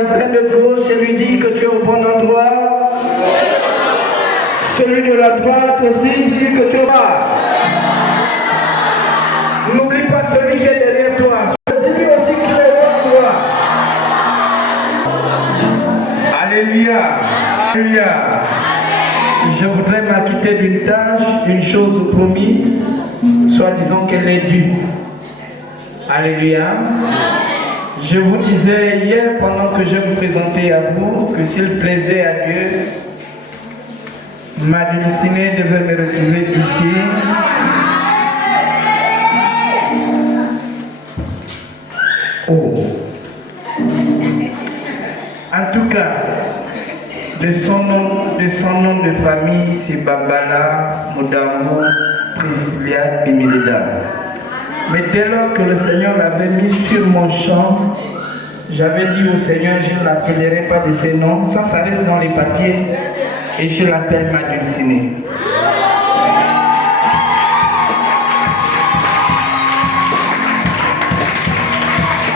voisin de gauche et lui dis que tu es au bon endroit. Celui de la droite aussi dit que tu es là. N'oublie pas celui qui est derrière toi. Dis-lui aussi qu'il est devant toi. Alléluia. Alléluia. Je voudrais m'acquitter d'une tâche, d'une chose promise, soit disons qu'elle est due. Alléluia. Je vous disais hier, pendant que je me présentais à vous, que s'il plaisait à Dieu, ma destinée devait me retrouver ici. Oh. En tout cas, de son nom de famille, c'est Babala Moudamou Prislia Bimilida. Mais dès lors que le Seigneur l'avait mis sur mon champ, j'avais dit au Seigneur, je ne l'appellerai pas de ces noms, ça reste dans les papiers, et je l'appelle ma destinée.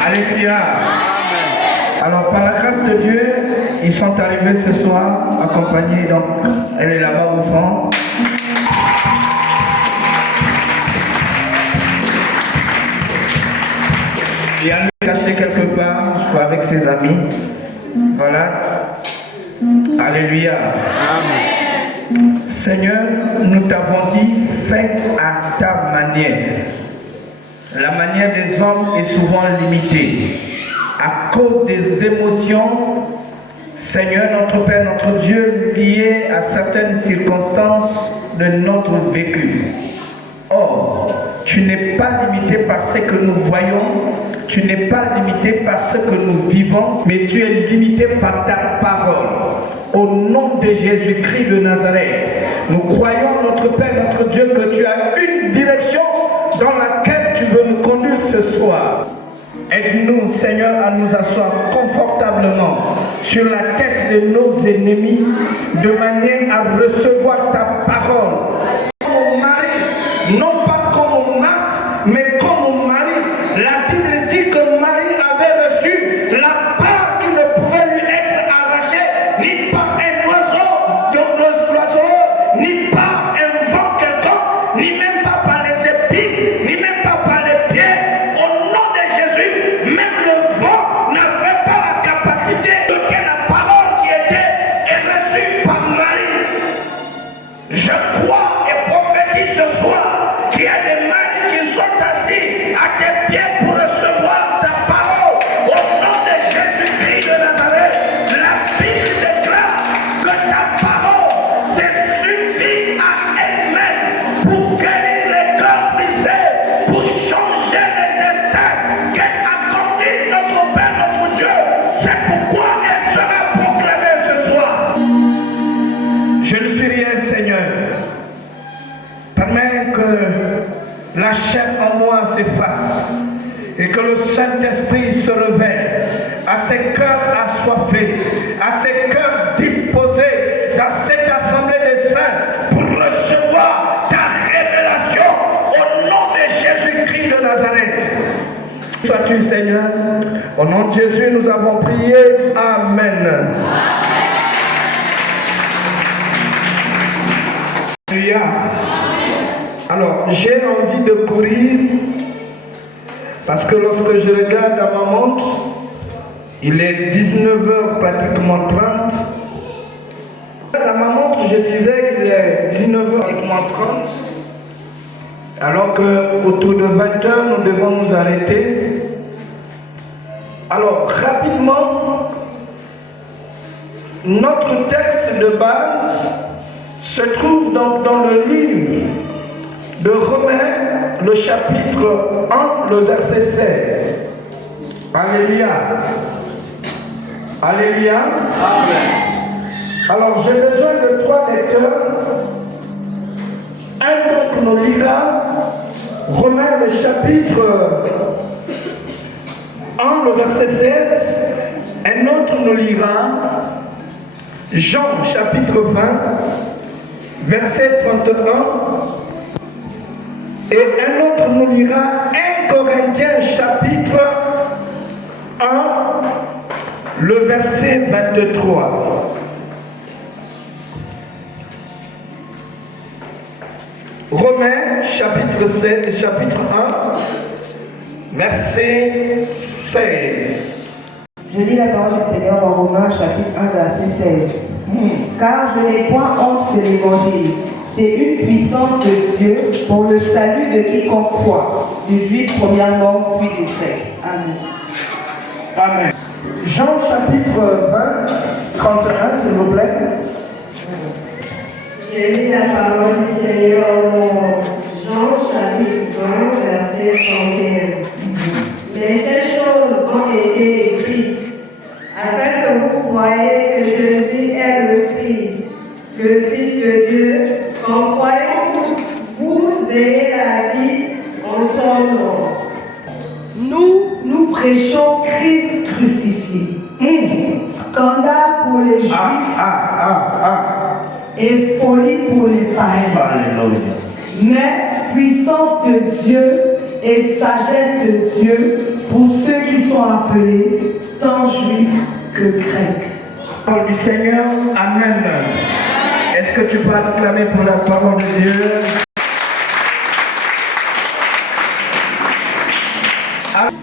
Alléluia. Alors par la grâce de Dieu, ils sont arrivés ce soir, accompagnés, donc elle est là-bas au fond. Et elle est cachée quelque part, je crois, avec ses amis. Voilà. Alléluia. Amen. Seigneur, nous t'avons dit, fais à ta manière. La manière des hommes est souvent limitée. À cause des émotions, Seigneur, notre Père, notre Dieu, liées à certaines circonstances de notre vécu. Or, tu n'es pas limité par ce que nous voyons, tu n'es pas limité par ce que nous vivons, mais tu es limité par ta parole. Au nom de Jésus-Christ de Nazareth, nous croyons, notre Père, notre Dieu, que tu as une direction dans laquelle tu veux nous conduire ce soir. Aide-nous, Seigneur, à nous asseoir confortablement sur la tête de nos ennemis, de manière à recevoir ta parole. Comme mon mari, non pas comme mon Marthe, mais comme mon mari. La Bible dit que Marie avait reçu la part qui ne pouvait lui être arrachée, ni par un oiseau, ni par un vent quelconque, ni même pas par les épines, ni même pas par les pieds. Au nom de Jésus, même le vent n'avait pas la capacité de que la parole qui était reçue par Marie. Je crois et prophétise ce soir qu'il y a des maris qui sont assis à tes pieds pour recevoir ta parole. Au nom de Jésus-Christ de Nazareth, la Bible déclare que ta parole se suffit à elle-même pour guérir les cœurs brisés, pour changer les destins. Qu'elle accordise notre Père, notre Dieu. C'est pourquoi elle sera proclamée ce soir. Je ne suis rien, Seigneur. Permets que la chair en moi s'efface et que le Saint-Esprit se révèle à ces cœurs assoiffés, à ces cœurs disposés dans cette assemblée des saints pour recevoir ta révélation au nom de Jésus-Christ de Nazareth. Sois-tu, Seigneur. Au nom de Jésus, nous avons prié. Amen. Alléluia. Alors, j'ai envie de courir parce que lorsque je regarde à ma montre, il est 19h pratiquement 30. À ma montre, je disais il est 19h pratiquement 30. Alors qu'autour de 20h, nous devons nous arrêter. Alors, rapidement, notre texte de base se trouve donc dans le livre de Romains, le chapitre 1, le verset 16. Alléluia. Alléluia. Amen. Alors, j'ai besoin de 3 lecteurs. Un donc nous lira Romains, le chapitre 1, le verset 16. Un autre nous lira Jean, chapitre 20, verset 31. Et un autre nous lira 1 Corinthiens chapitre 1, le verset 23. Romains chapitre 7, chapitre 1, verset 16. Je lis la parole du Seigneur en Romains chapitre 1, verset 16. Car je n'ai point honte de l'évangile. C'est une puissance de Dieu pour le salut de quiconque croit, du juif premièrement, puis du grec. Amen. Amen. Jean chapitre 20, 31, s'il vous plaît. Je lis la parole du Seigneur en Jean chapitre 20, verset 31. Mais ces choses ont été écrites afin que vous croyiez que Jésus est le Christ, le Fils de Dieu, qu'en croyant vous ayez la vie en son nom. Nous prêchons Christ crucifié. Scandale pour les Juifs et folie pour les païens. Mais puissance de Dieu et sagesse de Dieu pour ceux qui sont appelés tant juifs que grecs. Parole du Seigneur, Amen. Est-ce que tu peux acclamer pour la parole de Dieu?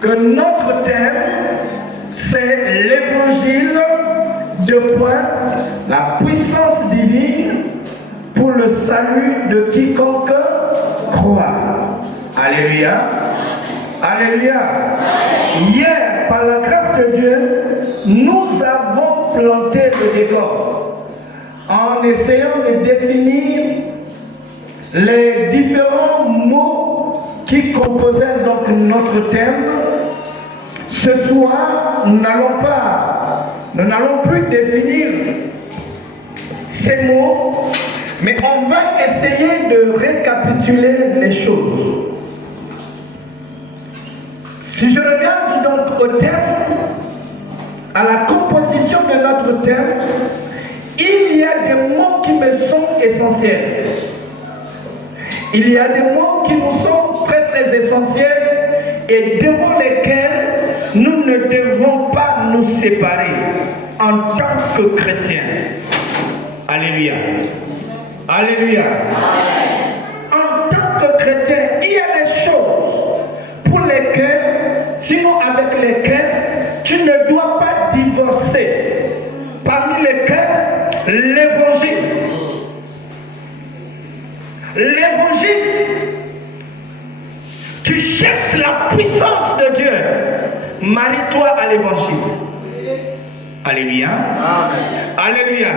Que notre thème, c'est l'évangile de point, la puissance divine pour le salut de quiconque croit. Alléluia. Alléluia. Hier, par la grâce de Dieu, nous avons planté le décor en essayant de définir les différents mots qui composaient donc notre thème. Ce soir, nous n'allons plus définir ces mots, mais on va essayer de récapituler les choses. Si je regarde donc au thème, à la composition de notre thème, il y a des mots qui me sont essentiels. Il y a des mots qui nous sont très très essentiels et devant lesquels nous ne devons pas nous séparer en tant que chrétiens. Alléluia. Alléluia. En tant que chrétien, il y a des choses pour lesquelles, sinon avec lesquelles, tu ne dois pas divorcer. Parmi lesquelles, l'évangile. L'évangile, tu cherches la puissance de Dieu. Marie-toi à l'évangile. Alléluia. Alléluia.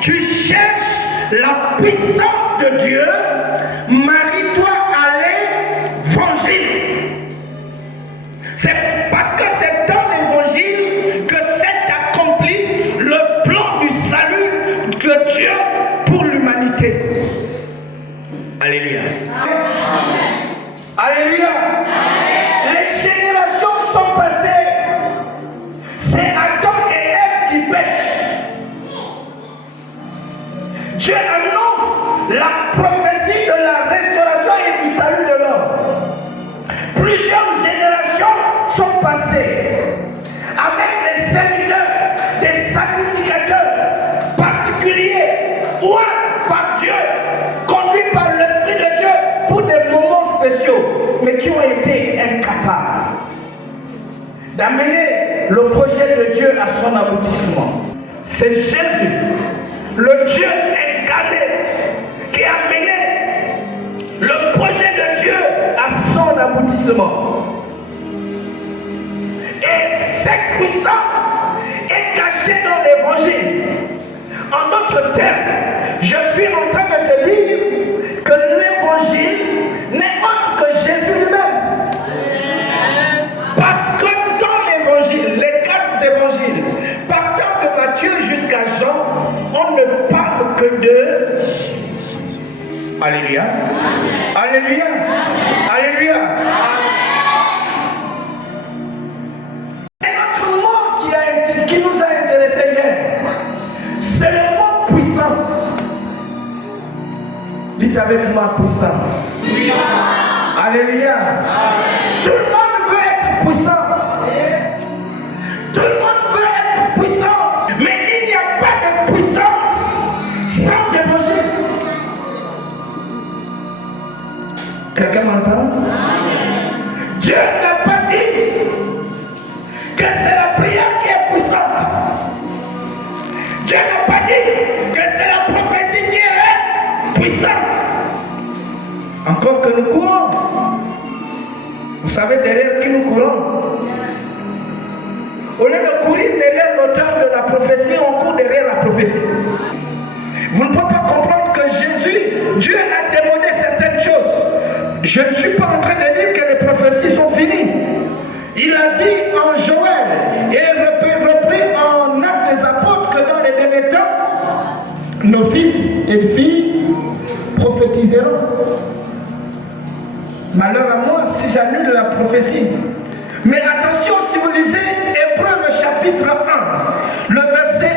Tu cherches la puissance de Dieu. Marie-toi à l'évangile. C'est parce que c'est dans l'évangile que s'est accompli le plan du salut de Dieu pour l'humanité. Alléluia. Alléluia. Les générations sont passées. C'est Adam et Ève qui pêchent. Dieu annonce la prophétie de la restauration et du salut de l'homme. Plusieurs générations sont passées avec des serviteurs, des sacrificateurs particuliers, ouverts par Dieu, conduits par l'Esprit de Dieu pour des moments spéciaux, mais qui ont été incapables d'amener le projet de Dieu à son aboutissement. C'est Jésus, le Dieu incarné, qui a mené le projet de Dieu à son aboutissement. Et cette puissance est cachée dans l'évangile. En d'autres termes, je suis en train de te dire que l'évangile n'est autre que Jésus lui-même. Parce que dans l'évangile, les 4 évangiles, partant de Matthieu jusqu'à Jean, on ne parle que de Alléluia. Alléluia. Alléluia. Un autre mot qui nous a intéressés hier, c'est le mot puissance. Dites avec moi puissance. Alléluia. Tout le monde veut être puissant. Tout le monde veut Dieu n'a pas dit que c'est la prière qui est puissante. Dieu n'a pas dit que c'est la prophétie qui est puissante. Encore que nous courons. Vous savez derrière qui nous courons. Au lieu de courir derrière l'auteur de la prophétie, on court derrière la prophétie. Vous ne pouvez pas comprendre que Jésus, Dieu a démodé certaines choses. Je ne suis pas en train de dire que les prophéties sont finies. Il a dit en Joël et repris en Actes des Apôtres que dans les derniers temps, nos fils et filles prophétiseront. Malheur à moi si j'annule la prophétie. Mais attention, si vous lisez Hébreux le chapitre 1, le verset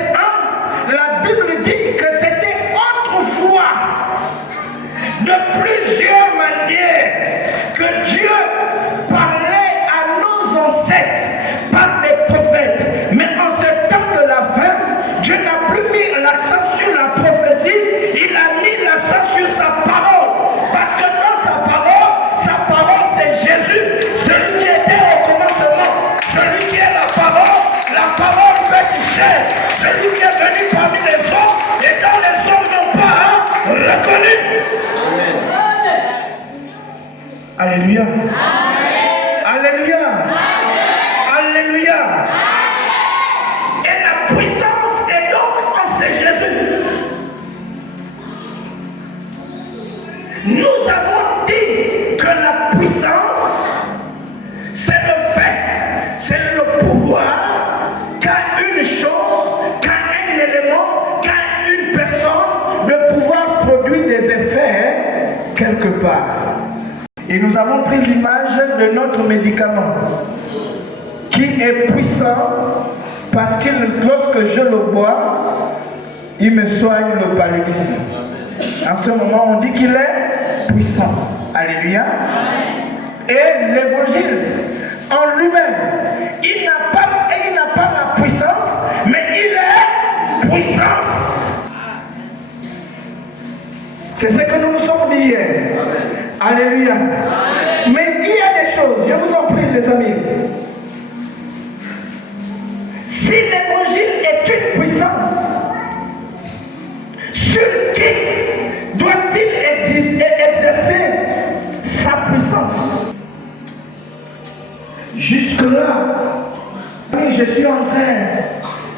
1, la Bible dit que c'était autrefois, de plusieurs manières, que Dieu parlait à nos ancêtres par des prophètes. Mais en ce temps de la fin, Dieu n'a plus mis l'accent sur la prophétie, il a mis l'accent sur sa parole. Parce que dans sa parole c'est Jésus, celui qui était au commencement, celui qui est la parole fait chair, celui qui est venu parmi les hommes et dans les hommes n'ont pas reconnu. Alléluia. Alléluia. Alléluia. Et la puissance est donc en c'est Jésus. Nous avons dit que la puissance, c'est le fait, c'est le pouvoir qu'a une chose, qu'a un élément, qu'a une personne de pouvoir produire des effets quelque part. Et nous avons pris l'image de notre médicament qui est puissant parce que lorsque je le bois, il me soigne le paludisme. En ce moment, on dit qu'il est puissant. Alléluia. Et l'évangile en lui-même, il n'a pas la puissance, mais il est puissance. C'est ce que nous nous sommes dit hier. Alléluia. Mais il y a des choses, je vous en prie les amis. Si l'évangile est une puissance, sur qui doit-il exercer sa puissance? Jusque-là, je suis en train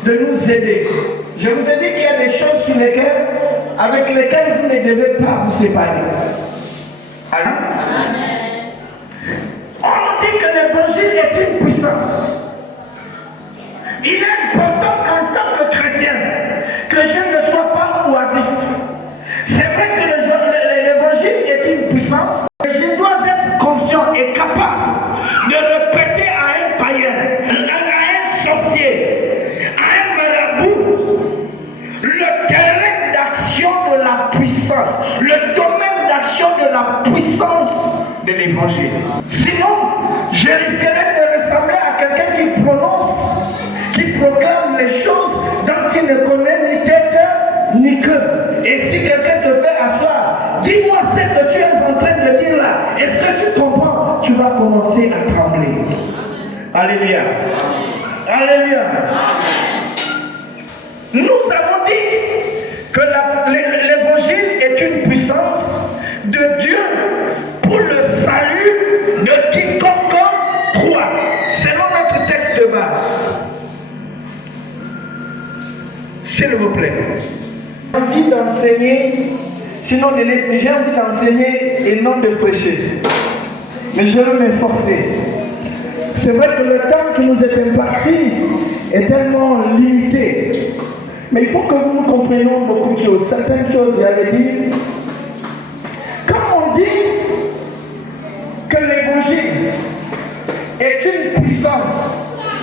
de nous aider. Je vous ai dit qu'il y a des choses avec lesquelles vous ne devez pas vous séparer. Amen. On dit que l'évangile est une puissance. Il est important qu'en tant que chrétien, que je ne sois pas oisif. C'est vrai que l'évangile est une puissance, mais je dois être conscient et capable de répéter à un païen, à un sorcier, à un marabout, le terrain d'action de la puissance, le domaine d'action de la puissance de l'évangile. Sinon, je risquerais de ressembler à quelqu'un qui prononce, qui proclame les choses dont il ne connaît ni tête ni queue. Et si quelqu'un te fait asseoir, dis-moi ce que tu es en train de dire là. Est-ce que tu comprends? Tu vas commencer à trembler. Alléluia. Alléluia. Nous avons dit que l'évangile est une puissance de Dieu pour le salut de quiconque croit. Selon notre texte de base. S'il vous plaît. J'ai envie d'enseigner, sinon j'ai envie d'enseigner et non de prêcher. Mais je veux m'efforcer. C'est vrai que le temps qui nous est imparti est tellement limité. Mais il faut que nous comprenions beaucoup de choses. Certaines choses, j'avais dit. Quand on dit que l'évangile est une puissance,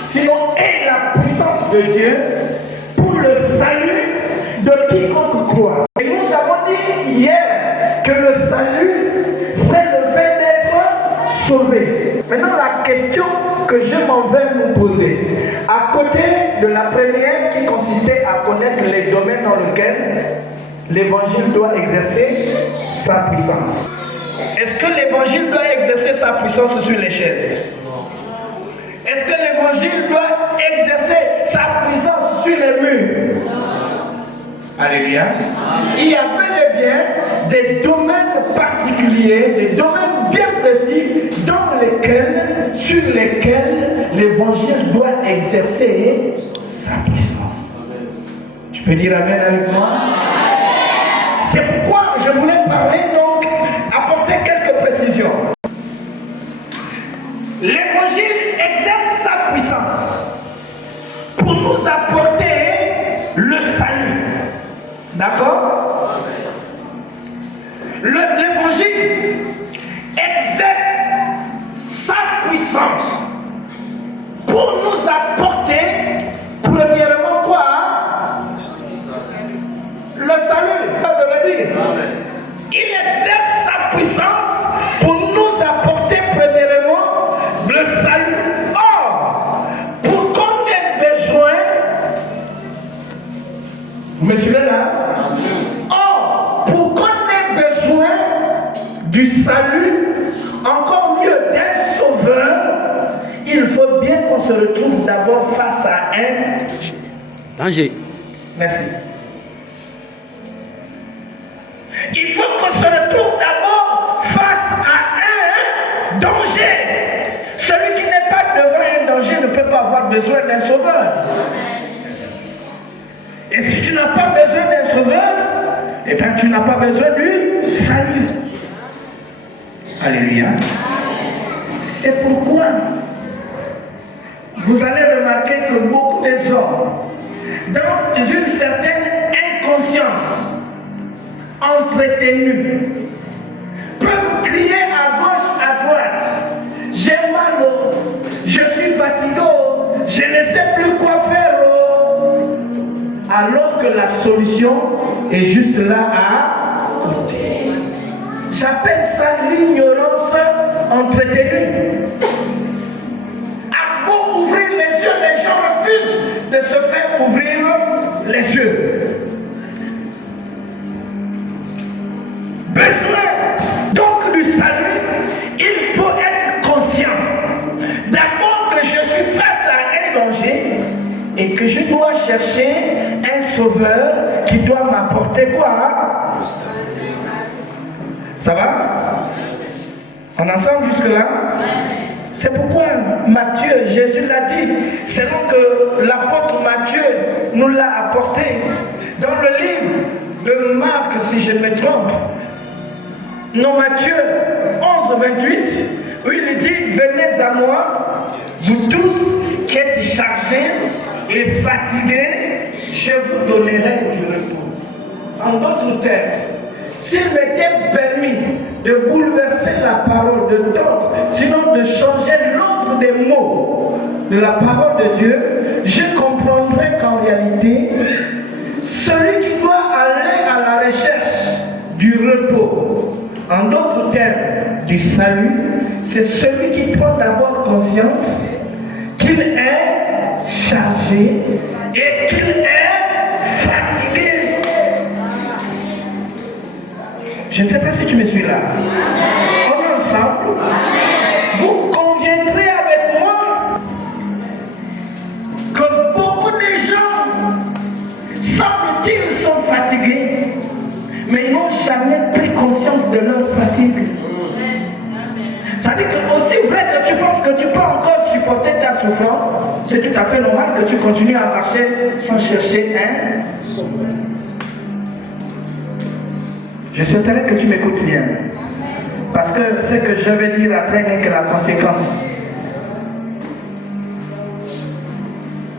sinon est la puissance de Dieu pour le salut de quiconque croit. Et nous avons dit hier que le salut, c'est le fait d'être sauvé. Maintenant, la question que je m'en vais vous poser, à côté de la première qui consistait à connaître les domaines dans lesquels l'évangile doit exercer sa puissance. Est-ce que l'évangile doit exercer sa puissance sur les chaises? Est-ce que l'évangile doit exercer sa puissance sur les murs? Alléluia. Il y a bel et bien des domaines particuliers, des domaines bien précis sur lesquels l'évangile doit exercer sa puissance. Tu peux dire amen avec moi? C'est pourquoi je voulais parler, donc, apporter quelques précisions. L'évangile exerce sa puissance pour nous apporter le salut. D'accord? L'évangile exerce sa puissance pour nous apporter, premièrement, quoi? Le salut. De le dire. Il exerce sa puissance pour nous apporter, premièrement, le salut. Or, pour qu'on ait besoin, vous me suivez là? Or, pour qu'on ait besoin du salut, encore mieux d'un sauveur, il faut bien qu'on se retrouve d'abord face à un danger. Merci. Il faut qu'on se retrouve d'abord face à un danger. Celui qui n'est pas devant un danger ne peut pas avoir besoin d'un sauveur. Et si tu n'as pas besoin d'un sauveur, eh bien tu n'as pas besoin du salut. Alléluia. C'est pourquoi vous allez remarquer que beaucoup des hommes, dans une certaine inconscience entretenue, peuvent crier à gauche, à droite: j'ai mal, je suis fatigué, je ne sais plus quoi faire, alors que la solution est juste là à côté. J'appelle ça l'ignorance entretenue. À beau ouvrir les yeux, les gens refusent de se faire ouvrir les yeux. Besoin donc du salut, il faut être conscient d'abord que je suis face à un danger et que je dois chercher un sauveur qui doit m'apporter quoi? Ça va? On est ensemble jusque-là? C'est pourquoi Matthieu, Jésus l'a dit, selon que l'apôtre Matthieu nous l'a apporté dans le livre de Marc, si je me trompe. Non, Matthieu 11, 28, où il dit: venez à moi, vous tous qui êtes chargés et fatigués, je vous donnerai du repos. En d'autres termes, s'il m'était permis de bouleverser la parole de d'autres, sinon de changer l'ordre des mots de la parole de Dieu, je comprendrais qu'en réalité, celui qui doit aller à la recherche du repos, en d'autres termes, du salut, c'est celui qui prend d'abord conscience qu'il est chargé et qu'il est fatigué. Je ne sais pas si tu me suis là. On est ensemble. Vous conviendrez avec moi que beaucoup de gens, semble-t-il, sont fatigués, mais ils n'ont jamais pris conscience de leur fatigue. Ça veut dire que aussi vrai que tu penses que tu peux encore supporter ta souffrance, c'est tout à fait normal que tu continues à marcher sans chercher un sauveur. Je souhaiterais que tu m'écoutes bien. Parce que ce que je vais dire après n'est que la conséquence.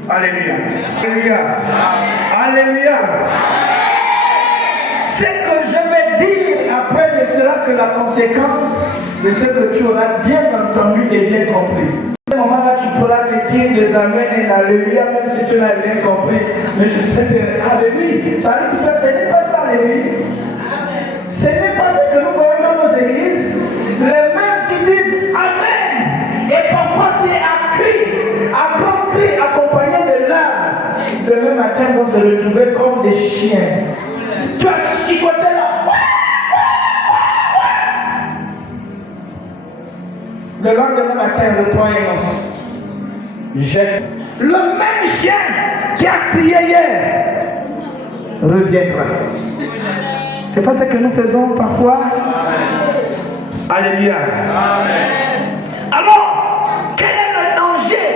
Alléluia. Alléluia. Alléluia. Ce que je vais dire après ne sera que la conséquence de ce que tu auras bien entendu et bien compris. À ce moment-là, tu pourras me dire des amens et alléluia, même si tu n'as rien compris. Mais je sais que, alléluia, ça ce n'est pas ça l'église. Ce n'est pas ce que nous voyons dans nos églises. Les mêmes qui disent amen. Et parfois c'est à cri, à grand cri, accompagné de larmes. Demain matin, vont se retrouver comme des chiens. Tu as chicoté là. Le lendemain matin, il reprend et lance. Jette. Le même chien qui a crié hier reviendra. C'est pas ce que nous faisons parfois. Alléluia. Alors, quel est le danger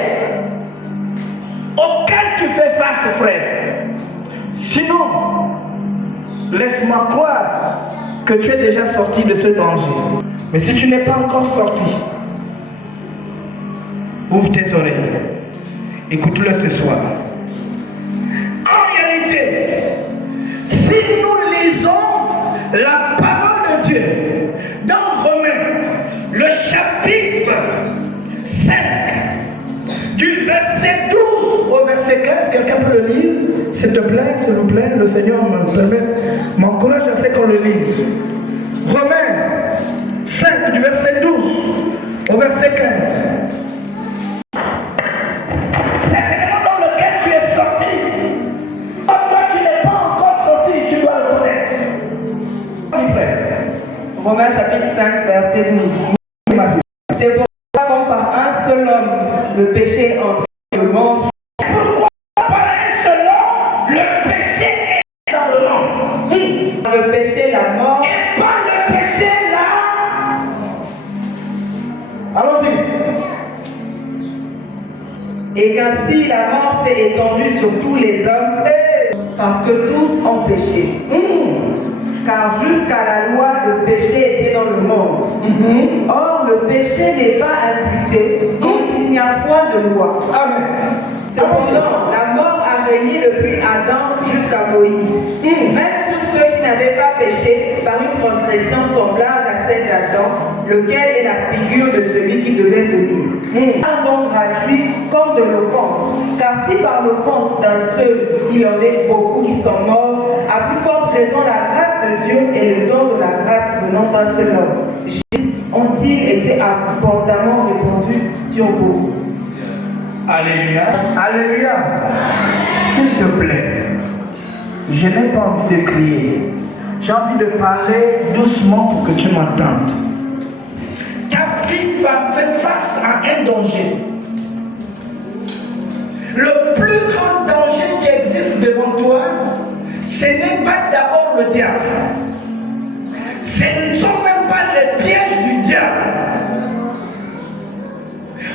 auquel tu fais face, frère? Sinon, laisse-moi croire que tu es déjà sorti de ce danger. Mais si tu n'es pas encore sorti, ouvre tes oreilles. Écoute-le ce soir. En réalité, si nous lisons la parole de Dieu dans Romains, le chapitre 5, du verset 12 au verset 15, quelqu'un peut le lire? S'il te plaît, s'il vous plaît, le Seigneur m'encourage à ce qu'on le lise. Romains 5, du verset 12 au verset 15. C'est l'élément dans lequel tu es sorti. Quand toi tu n'es pas encore sorti, tu dois le connaître. S'il frère. Romains chapitre 5, verset 12. C'est pourquoi, comme par un seul homme, le péché entre dans le monde. Pourquoi par un seul homme, le péché est dans le monde? Par le péché, la mort. Et par le péché, là. Allons-y. Et qu'ainsi la mort s'est étendue sur tous les hommes, parce que tous ont péché. Car jusqu'à la loi, le péché était dans le monde. Or, le péché n'est pas imputé quand il n'y a point de loi. Amen. Cependant, la mort a régné depuis Adam jusqu'à Moïse. Même sur ceux qui n'avaient pas péché par une transgression semblable à celle d'Adam, lequel est la figure de celui qui devait venir. Pardon gratuit comme de l'offense. Car si par l'offense d'un seul, il y en est beaucoup qui sont morts, à plus forte raison la grâce de Dieu et le don de la grâce venant d'un seul homme, ont-ils été abondamment répandus sur beaucoup. Alléluia. Alléluia. S'il te plaît, je n'ai pas envie de crier. J'ai envie de parler doucement pour que tu m'entendes. Ta vie va faire face à un danger. Le plus grand danger qui existe devant toi, ce n'est pas d'abord le diable. Ce ne sont même pas les pièges du diable.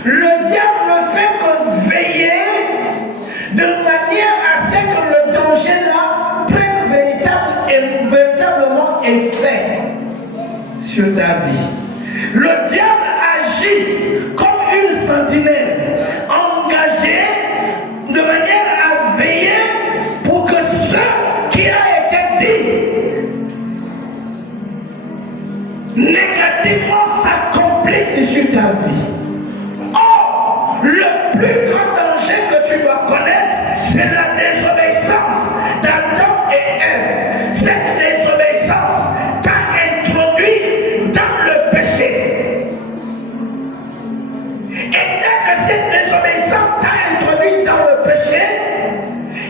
Le diable ne fait que veiller de manière à ce que le danger là prenne véritablement effet sur ta vie. Le diable agit comme une sentinelle engagée de manière à veiller pour que ce qui a été dit négativement s'accomplisse sur ta vie. Or, le plus grand danger que tu dois connaître, c'est la désobéissance d'Adam et Ève. Cette désobéissance t'a introduit dans le péché. Et dès que cette désobéissance t'a introduit dans le péché,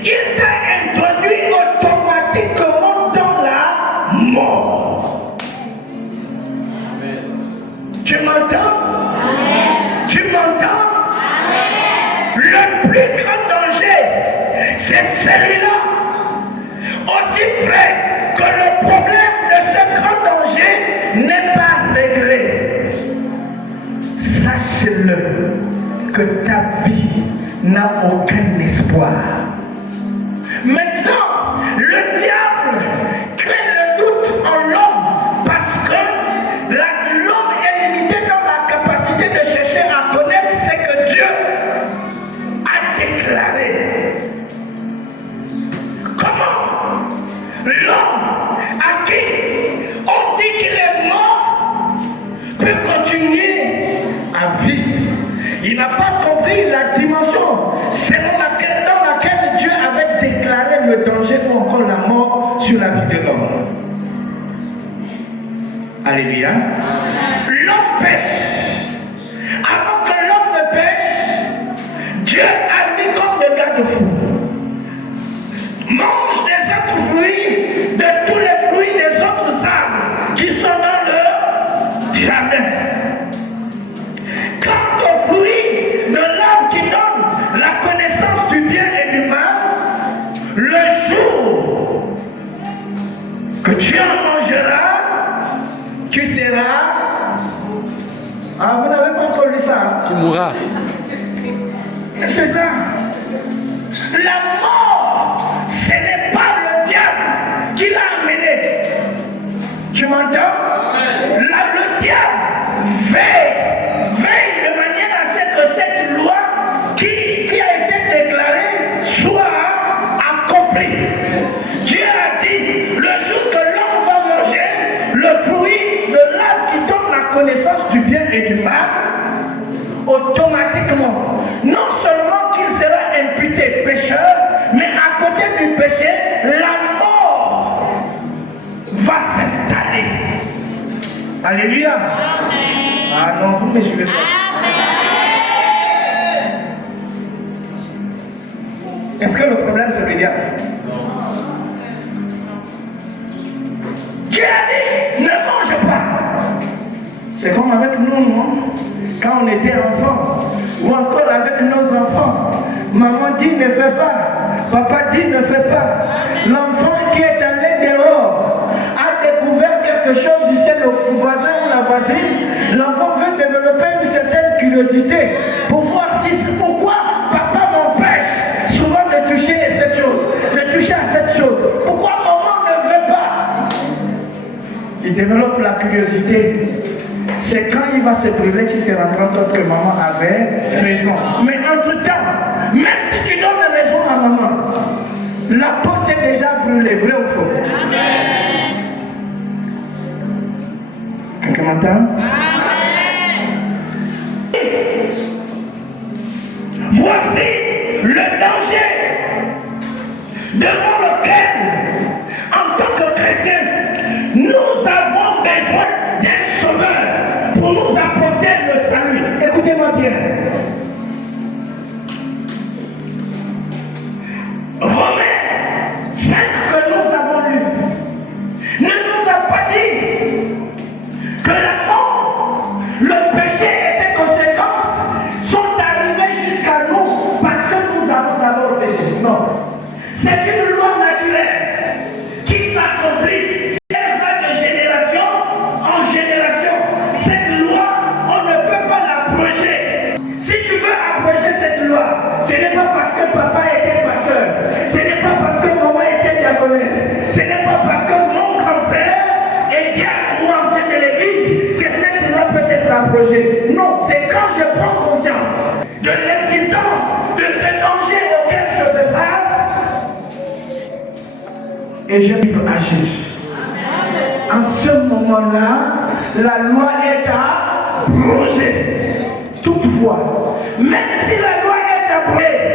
il t'a introduit automatiquement dans la mort. Amen. Tu m'entends? Amen. Tu m'entends? Amen. Le plus grand danger, c'est celui-là. Aussi vrai que le problème de ce grand danger n'est pas réglé. Sache-le que ta vie n'a aucun espoir. Maintenant, le diable crée le doute en l'homme parce que l'homme est limité dans la capacité de chercher à connaître ce que Dieu a déclaré. Comment l'homme à qui on dit qu'il est mort peut continuer à vivre? Il n'a pas compris la dimension dans laquelle Dieu avait déclaré le danger ou encore la mort sur la vie de l'homme. Alléluia. L'homme pêche. Avant que l'homme ne pêche, Dieu a dit comme des garde-fous: mange des autres fruits, de tous les fruits des autres arbres qui sont dans le jardin. que tu en mangeras, tu seras. Ah, vous n'avez pas encore lu ça? Tu mourras. C'est ça. La mort, ce n'est pas le diable qui l'a amené. Tu m'entends? Là, le diable veille de manière à ce que cette loi qui a été déclarée soit accomplie. Dieu a dit, le jour que l'homme va manger le fruit de l'arbre qui donne la connaissance du bien et du mal, automatiquement, non seulement qu'il sera imputé pécheur, mais à côté du péché, la mort va s'installer. Alléluia. Ah non, vous ne me suivez pas. Est-ce que le problème c'est le diable? Dieu a dit, ne mange pas. C'est comme avec nous, non? Quand on était enfants, ou encore avec nos enfants. Maman dit ne fais pas, papa dit ne fais pas. L'enfant qui est allé dehors a découvert quelque chose du ciel au voisin ou la voisine. L'enfant veut développer une certaine curiosité pour voir si c'est pourquoi papa m'empêche souvent de toucher cette chose, de toucher à cette chose. Pourquoi maman ne veut pas? Il développe la curiosité. C'est quand il va se brûler qu'il se rendra compte que maman avait raison. Mais entre-temps, même si tu donnes raison à maman, la peau s'est déjà brûlée, vrai ou faux? Quelqu'un m'entend? Voici le danger devant lequel, en tant que chrétien, nous avons besoin d'un sauveur pour nous apporter le salut. Écoutez-moi bien. Romains 5 que nous avons lu ne nous a pas dit que la mort, le péché et ses conséquences sont arrivés jusqu'à nous parce que nous avons d'abord péché. Non. C'est une loi naturelle qui s'accomplit. Elle va de génération en génération. Cette loi, on ne peut pas l'abroger. Si tu veux abroger cette loi, ce n'est pas parce que papa était pasteur, ce n'est pas parce que maman était diaconesse, ce n'est pas parce que mon grand-père est diacre ou ancien de l'église que cette loi peut être abrogée. Non, c'est quand je prends conscience de l'existence de ce danger auquel je me passe et je peux agir. En ce moment-là, la loi est abrogée. Toutefois, même si la loi est abrogée,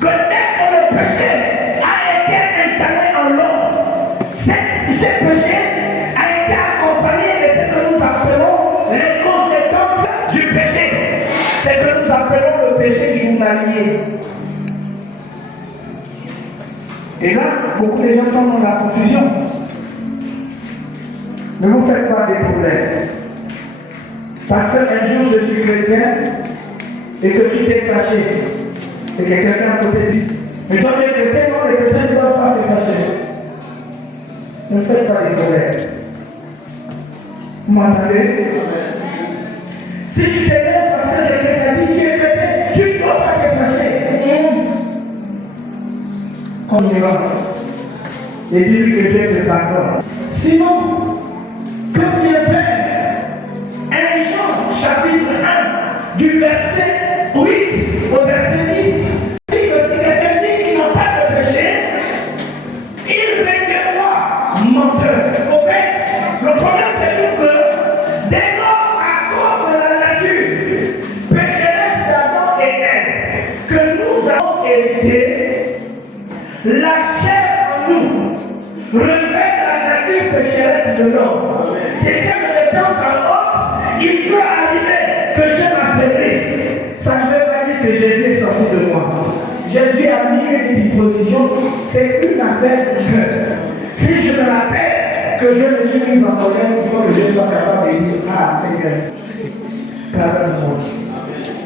peut-être que le péché a été installé en l'homme. Ce péché a été accompagné de ce que nous appelons les conséquences du péché. Ce que nous appelons le péché journalier. Et là, beaucoup de gens sont dans la confusion. Ne vous faites pas des problèmes. Parce qu'un jour je suis chrétien et que tu t'es fâché et que quelqu'un à côté dit, mais toi tu es chrétien, non, les chrétiens ne doivent pas se fâcher. Ne faites pas des problèmes. Vous m'entendez? Si tu t'énerves parce que quelqu'un a dit tu es chrétien, tu ne dois pas te fâcher. Confiance. Et dis que Dieu te pardonne. Sinon, que bien faire? 1 Jean chapitre 1 du verset 8 au verset 10 dit que si quelqu'un dit qu'il n'a pas de péché, il fait que moi, menteur. Au fait, le problème c'est que dès lors, à cause de la nature pécheresse d'Adam et Ève, que nous avons hérité, la chair en nous révèle la nature pécheresse de l'homme. C'est ça que de temps en temps, il peut arriver que je m'affaiblisse. Ça ne veut pas dire que Jésus est sorti de moi. Jésus a mis une disposition, c'est une affaire de cœur. Si je me rappelle que je me suis mis en colère, il faut que je sois capable de dire, ah Seigneur, pardonne-moi.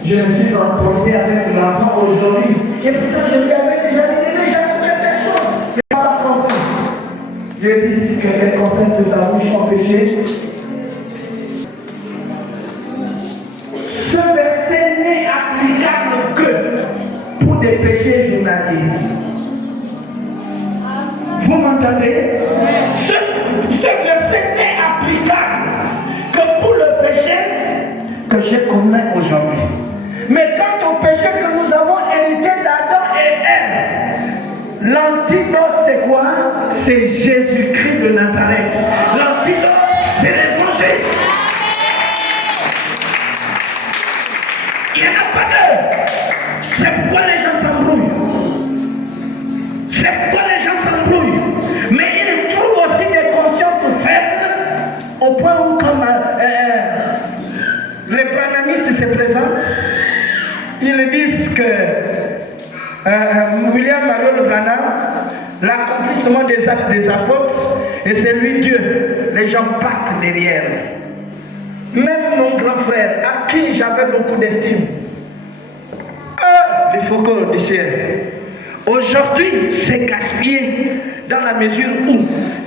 Je me suis emporté avec l'enfant aujourd'hui Et pourtant, je lui avais déjà dit, déjà tu fais telle chose. C'est pas comprendre. Dieu dit, si quelqu'un confesse de sa bouche son péché, ce verset n'est applicable que pour des péchés journaliers. Vous m'entendez? Ce verset n'est applicable que pour le péché que je commets aujourd'hui. Mais quant au péché que nous avons hérité d'Adam et Ève, l'antidote c'est quoi? C'est Jésus-Christ de Nazareth. L'antidote c'est l'évangile. Il n'y en a pas deux. C'est pourquoi les gens s'embrouillent. C'est pourquoi les gens s'embrouillent. Mais ils trouvent aussi des consciences faibles au point où comme les branhamistes se présentent, ils disent que William Marion Branham, l'accomplissement des actes des apôtres, et c'est lui Dieu. Les gens partent derrière. Même mon grand frère, à qui j'avais beaucoup d'estime, les faucons du ciel, aujourd'hui c'est gaspillé dans la mesure où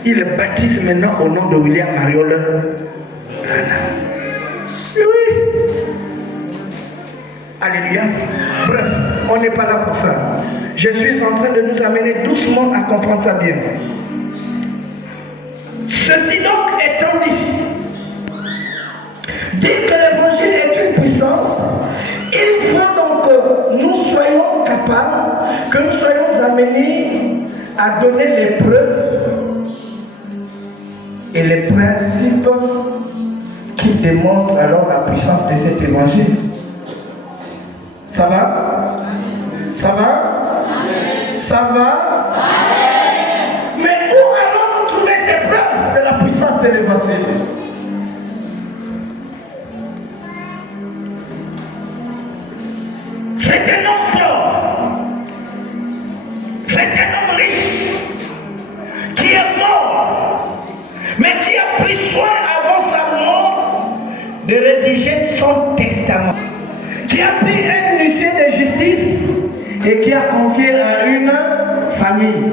il baptise maintenant au nom de William Marion Branham. Oui. Alléluia. Bref, on n'est pas là pour ça. Je suis en train de nous amener doucement à comprendre ça bien. Ceci donc étant dit que l'évangile est une puissance, il faut donc que nous soyons capables, que nous soyons amenés à donner les preuves et les principes qui démontrent alors la puissance de cet évangile. Ça va? Ça va? Ça va? Mais où allons-nous trouver ces preuves de la puissance de l'évangile? C'est un homme fort. C'est un homme riche qui est mort, mais qui a pris soin avant sa mort de rédiger son testament, qui a pris un huissier de justice et qui a confié à une famille.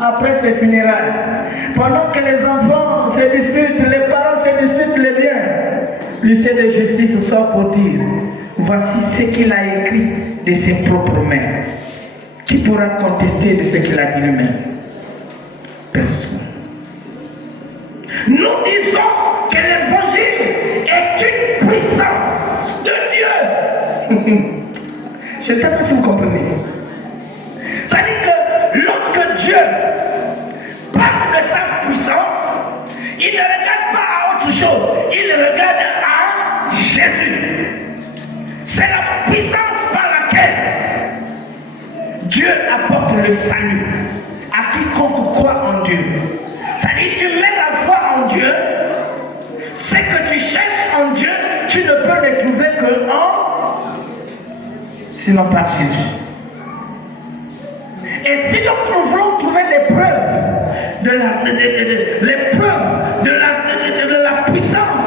Après ses funérailles, pendant que les enfants se disputent, les parents se disputent les biens, l'huissier de justice sort pour dire: voici ce qu'il a écrit de ses propres mains. Qui pourra contester de ce qu'il a dit lui-même? Personne. Nous disons que l'évangile est une puissance de Dieu. Je ne sais pas si vous comprenez. Ça dit que lorsque Dieu parle de sa puissance, il ne regarde pas à autre chose, il regarde à Jésus. C'est la puissance par laquelle Dieu apporte le salut à quiconque croit en Dieu. Ça dit, tu mets la foi en Dieu, ce que tu cherches en Dieu, tu ne peux le trouver que en, sinon par Jésus. Et si nous voulons trouver des preuves de la puissance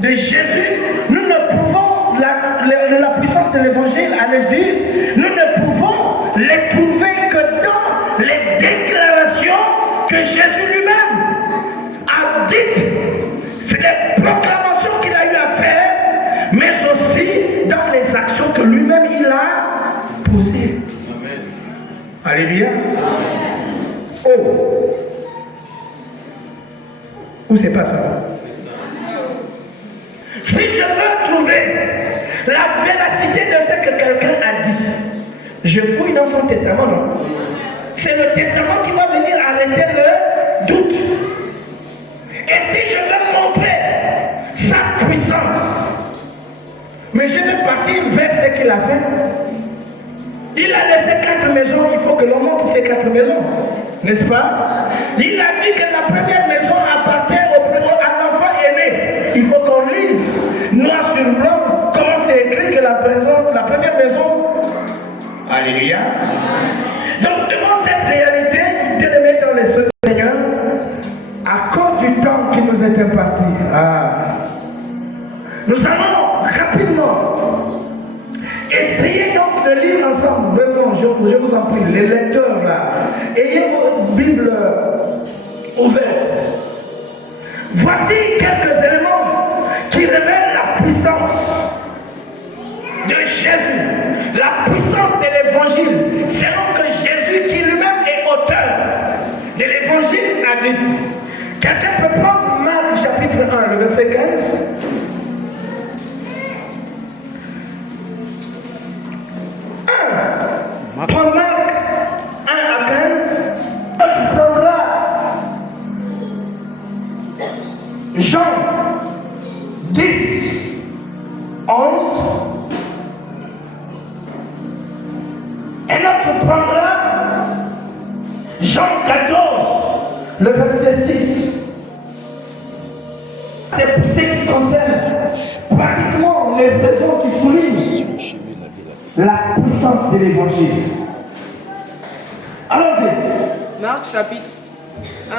de Jésus, nous ne pouvons la puissance de l'évangile, allais-je dire, nous ne pouvons les trouver que dans les déclarations que Jésus lui-même a dites. C'est les proclamations qu'il a eu à faire, mais aussi dans les actions que lui-même il a posées. Alléluia. Oh. Ou c'est pas ça? Si je veux trouver la véracité de ce que quelqu'un a dit, je fouille dans son testament, non? C'est le testament qui va venir arrêter le doute. Et si je veux montrer sa puissance, mais je vais partir vers ce qu'il a fait. Il a laissé 4 maisons, il faut que l'on montre ces 4 maisons, n'est-ce pas? Il a dit que la première maison appartient à l'enfant aîné. Il faut qu'on lise noir sur blanc comment c'est écrit que la première maison. Alléluia. Donc devant cette réalité, bien aimé dans les cieux du Seigneur, à cause du temps qui nous est imparti, nous allons rapidement essayer donc de lire ensemble. Vraiment, je je vous en prie, les lecteurs là, ayez votre Bible ouverte. Voici quelques éléments qui révèlent la puissance de Jésus, la puissance de l'évangile, selon que Jésus, qui lui-même est auteur de l'évangile, a dit. Quelqu'un peut prendre Marc chapitre 1, le verset 15. Prends Marc 1 à 15. Tu prendras Jean 10, 11. Et là tu prendras Jean 14, le verset 6. C'est pour ce qui concerne pratiquement les raisons qui soulignent la puissance de l'évangile. Allons-y. Marc chapitre 1.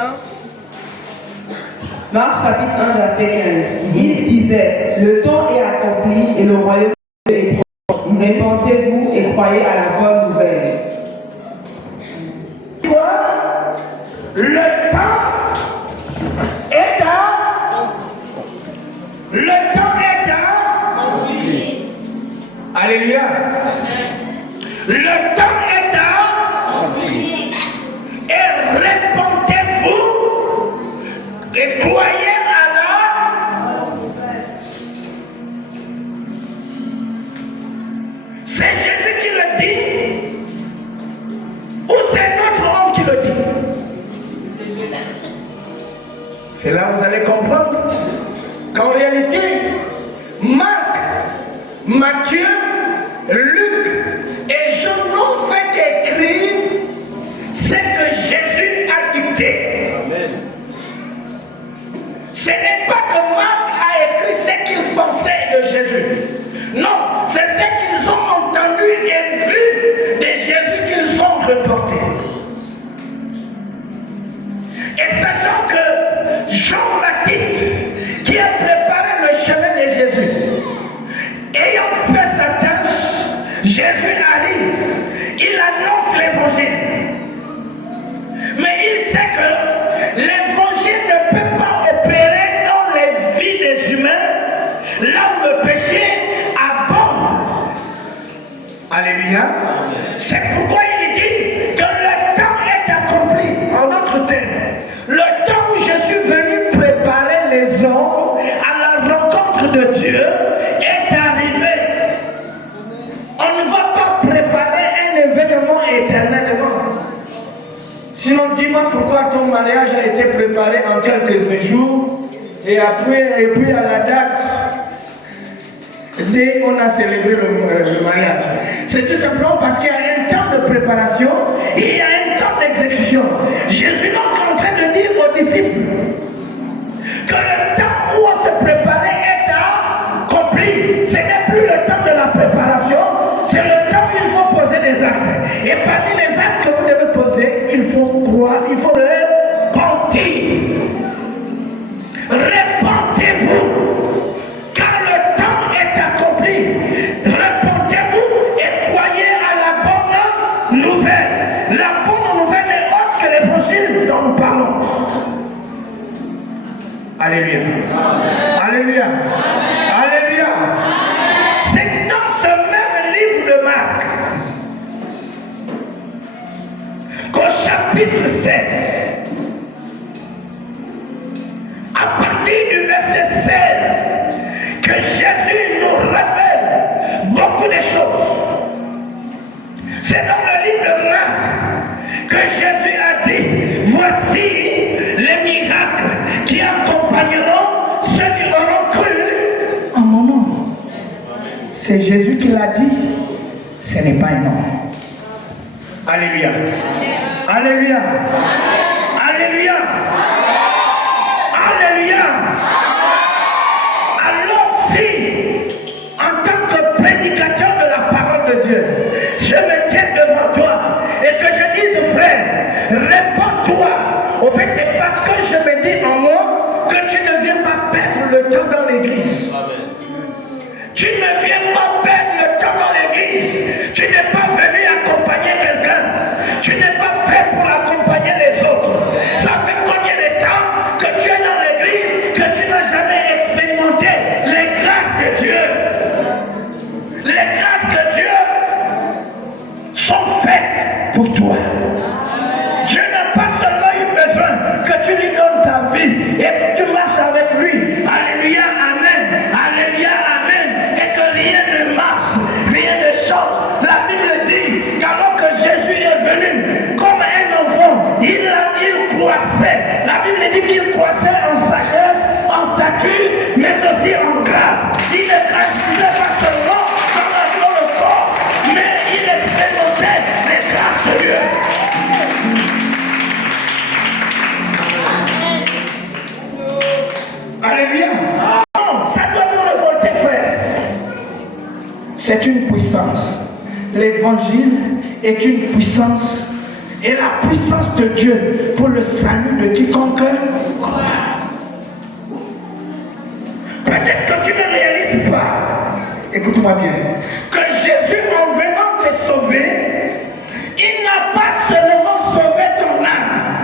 Marc chapitre 1, verset 15. Il disait, le temps est accompli et le royaume est proche. Répentez-vous et croyez à la bonne nouvelle. Le temps est à. Le temps est à. Alléluia. Le temps est à. Et répentez-vous et croyez à la. C'est Jésus qui le dit ou c'est notre homme qui le dit? C'est là que vous allez comprendre qu'en réalité, Marc, Matthieu, Luc et Jean n'ont fait qu'écrire ce que Jésus a dicté. Amen. Ce n'est pas que Marc a écrit ce qu'il pensait de Jésus. Non, c'est ce qu'ils ont entendu et vu de Jésus qu'ils ont reporté. Et sachant que Jean-Baptiste, qui a préparé le chemin de Jésus, ayant fait sa tâche, Jésus arrive, il annonce l'évangile. Mais il sait que l'évangile ne peut pas opérer dans les vies des humains, là où le péché abonde. Alléluia. C'est pourquoi il dit que le temps est accompli. En d'autres termes, le temps où je suis venu préparer les hommes à la rencontre de Dieu est arrivé. On ne va pas préparer un événement éternellement. Sinon, dis-moi pourquoi ton mariage a été préparé en quelques jours et puis à la date, dès qu'on a célébré le mariage. C'est tout simplement parce qu'il y a un temps de préparation et il y a un temps d'exécution. Jésus donc est en train de dire aux disciples que le temps où on se préparait est accompli. Ce n'est plus le temps de la préparation, c'est le temps où il faut poser des actes. Et parmi les actes que vous devez poser, il faut croire, il faut repentir. Répentez-vous, car le temps est accompli. Répentez-vous et croyez à la bonne nouvelle. La bonne nouvelle est autre que l'évangile dont nous parlons. Alléluia. Alléluia. Alléluia. C'est dans ce même livre de Marc qu'au chapitre 16, à partir du verset 16, que Jésus nous révèle beaucoup de choses. C'est dans le livre de Marc que Jésus a dit, voici les miracles qui accompagneront ceux qui auront cru en mon nom. C'est Jésus qui l'a dit, ce n'est pas un homme. Alléluia. Alléluia. Alléluia. Alléluia. Alors si, en tant que prédicateur de la parole de Dieu, je me tiens devant toi et que je dise, frère, réponds-toi. Au fait, c'est parce que je me dis en moi que tu ne viens pas perdre le temps dans l'église. Tu ne viens pas perdre le temps dans l'église. Tu n'es pas venu accompagner quelqu'un Tu n'es pas fait pour accompagner les autres. Ça fait combien de temps que tu es dans l'église que tu n'as jamais expérimenté les grâces de Dieu? Les grâces de Dieu sont faites pour toi. Dieu n'a pas seulement eu besoin que tu lui donnes ta vie et que tu marches avec lui. Alléluia, amen. Alléluia, amen. Et que rien ne marche, rien ne change. La Bible dit qu'alors que Jésus est venu, comme un enfant, il croissait. La Bible dit qu'il croissait en sagesse, en stature, mais aussi en grâce. Il ne grandissait pas seulement dans le corps, mais il expérimentait les grâces de Dieu. Alléluia. Non, ça doit nous révolter, frère. C'est une puissance. L'évangile est une puissance. Et la puissance de Dieu pour le salut de quiconque croit. Peut-être que tu ne réalises pas, écoute-moi bien, que Jésus en venant te sauver, il n'a pas seulement sauvé ton âme.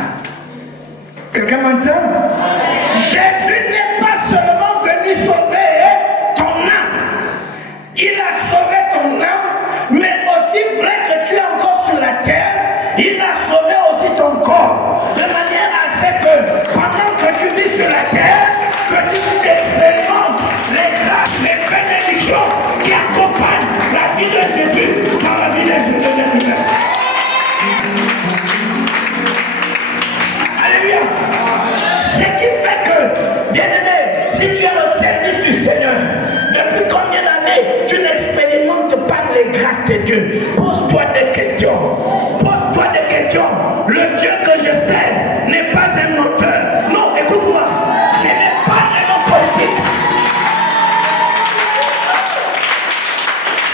Quelqu'un m'entend? Jésus n'est pas seulement venu sauver ton âme. Il a sauvé ton âme, mais aussi vrai que tu es encore sur la terre, il a sauvé aussi ton corps. De manière à ce que pendant que tu vis sur la terre, que tu expérimentes les grâces, les bénédictions qui accompagnent la vie de Jésus dans la vie de Jésus. Alléluia. Ce qui fait que, bien-aimé, si tu es au service du Seigneur, depuis combien d'années tu n'expérimentes pas les grâces de Dieu? Pose-toi des questions. Pose-toi des questions. Le Dieu que je sers n'est pas un auteur. Non, écoute-moi. Ce n'est pas un homme politique.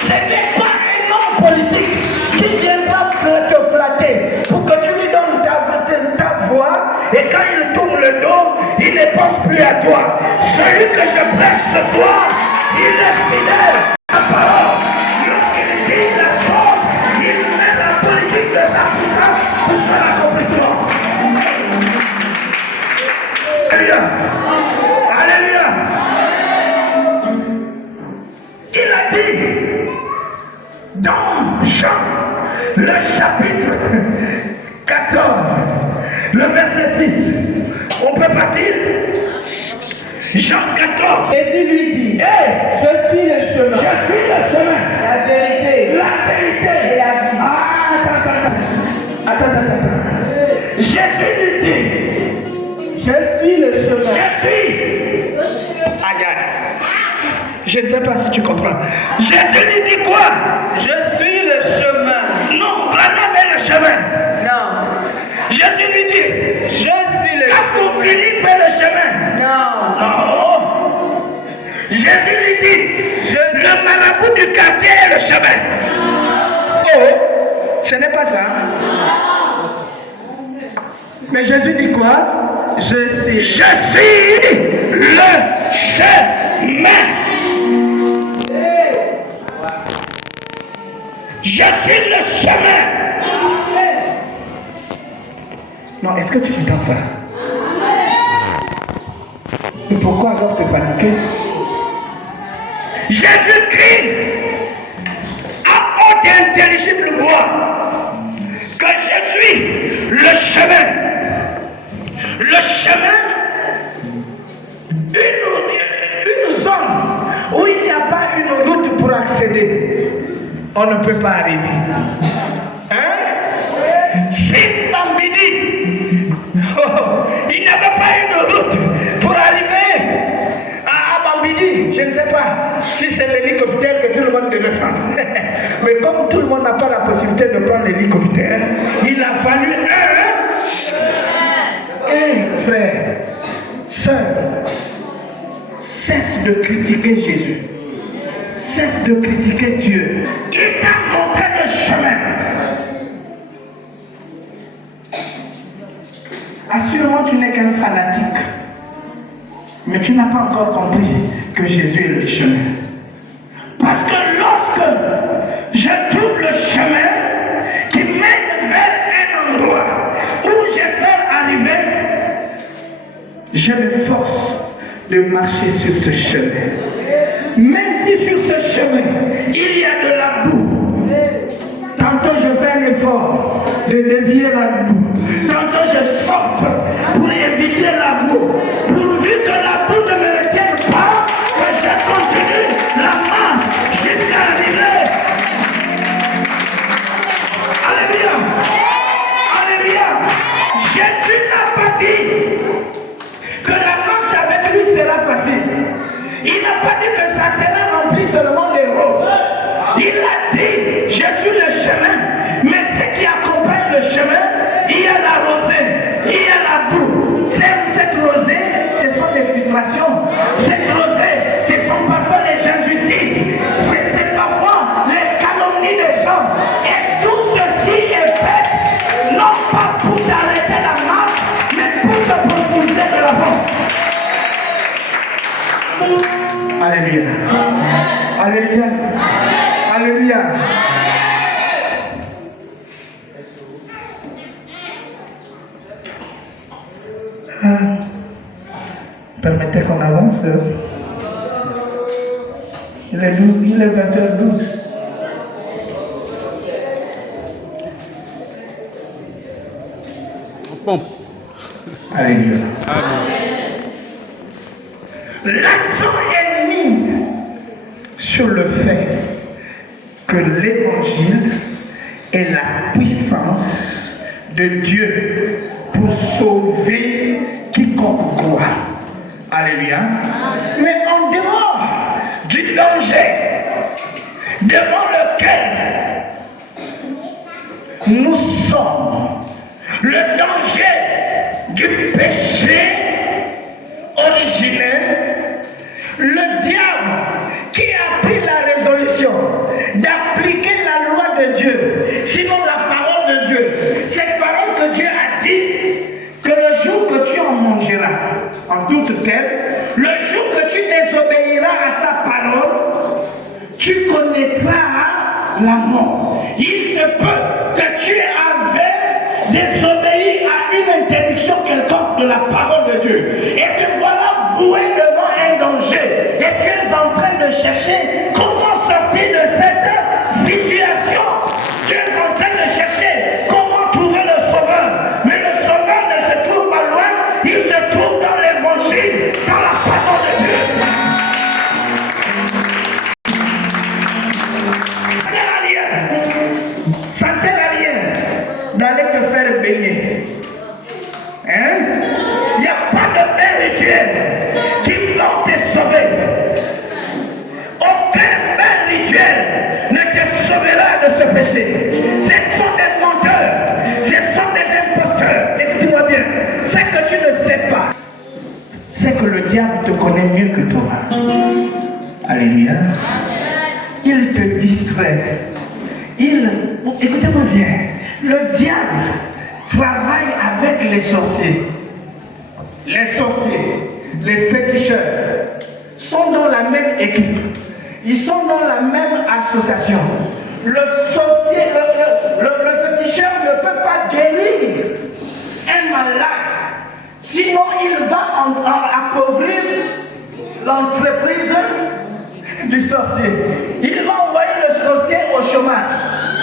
Ce n'est pas un homme politique qui viendra te flatter pour que tu lui donnes ta voix et quand il tourne le dos, il ne pense plus à toi. Celui que je prêche ce soir, il est fidèle à la parole. Lorsqu'il dit la chose, il met la politique de sa puissance pour son accomplissement. Alléluia. Alléluia. Il a dit dans Jean, le chapitre 14, le verset 6. On peut partir? Jean 14. Jésus lui dit, Hey, je suis le chemin, je suis le chemin, la vérité la vérité et la vie. Ah, attends. Jésus lui dit, Je suis le chemin. je suis. Aïe, aïe. Je ne sais pas si tu comprends. Jésus lui dit quoi? Je suis le chemin. Non, Branham est le chemin. Non. Jésus lui dit, Je suis le chemin. Accomplis le chemin. Non. Non. Jésus lui dit, le marabout du quartier est le chemin. Oh, ce n'est pas ça. Mais Jésus dit quoi? Je suis le chemin. Je suis le chemin. Non, est-ce que tu entends ça? Et pourquoi alors te paniquer? Jésus-Christ a haute et intelligible voix que je suis le chemin. Le chemin, une zone où il n'y a pas une route pour accéder. On ne peut pas arriver. Hein? Si Bambidi, il n'y avait pas une route pour arriver à Bambidi, je ne sais pas si c'est l'hélicoptère que tout le monde devait prendre. Mais comme tout le monde n'a pas la possibilité de prendre l'hélicoptère, il a fallu frère, sœur, cesse de critiquer Jésus. Cesse de critiquer Dieu. Il t'a montré le chemin. Assurément, tu n'es qu'un fanatique. Mais tu n'as pas encore compris que Jésus est le chemin. Parce que lorsque je trouve le chemin qui mène vers un je m'efforce de marcher sur ce chemin. Même si sur ce chemin, il y a de la boue. Tantôt je fais un effort de dévier la boue. Tantôt je saute pour éviter la boue. Pourvu que la boue ne me retienne pas, que je continue la marche jusqu'à arriver. Alléluia. Alléluia. Jésus n'a pas dit que la marche avec lui sera facile. Il n'a pas dit que ça sera rempli seulement des roses. Il a dit, je suis le chemin, mais ce qui accompagne le chemin, il y a la rosée, il y a la boue. Cette rosée, ce sont des frustrations. Cette rosée, ce sont parfois les injustices. C'est parfois les calomnies des gens. Et tout ceci est fait, non pas pour t'arrêter la marche, mais pour te propulser de l'avant. Alléluia. Alléluia. Alléluia. Permettez qu'on avance. Il est 20h12. Pompe. Alléluia. Amen. L'accent est mis sur le fait que l'évangile est la puissance de Dieu pour sauver quiconque croit. Alléluia. Mais en dehors du danger devant lequel nous sommes, le danger du péché originel, le diable qui a pris la résolution d'appliquer la loi de Dieu, sinon la parole de Dieu, cette parole que Dieu a dit, que le jour que tu en mangeras en toute telle, le jour que tu désobéiras à sa parole, tu connaîtras la mort. Il se peut que tu avais désobéi à une interdiction quelconque de la parole de Dieu et te voilà voué devant un danger et tu es en train de chercher comment sortir de cette situation. Tu es en train de chercher comment trouver le sauveur, mais le sauveur ne se trouve pas loin, il se trouve dans l'évangile, dans la parole de Dieu. Ça ne sert à rien d'aller te faire baigner. Hein? Il n'y a pas de bain rituel qui va te sauver. Aucun bain rituel ne te sauvera de ce péché. Ce sont des menteurs, ce sont des imposteurs. Écoute-moi bien, ce que tu ne sais pas, c'est que le diable te connaît mieux que toi. Alléluia. Il te distrait. Écoutez-moi bien, le diable travaille avec les sorciers. Les sorciers, les féticheurs sont dans la même équipe. Ils sont dans la même association. Le sorcier, le féticheur ne peut pas guérir un malade. Sinon, il va appauvrir l'entreprise du sorcier. Il va envoyer le sorcier au chômage.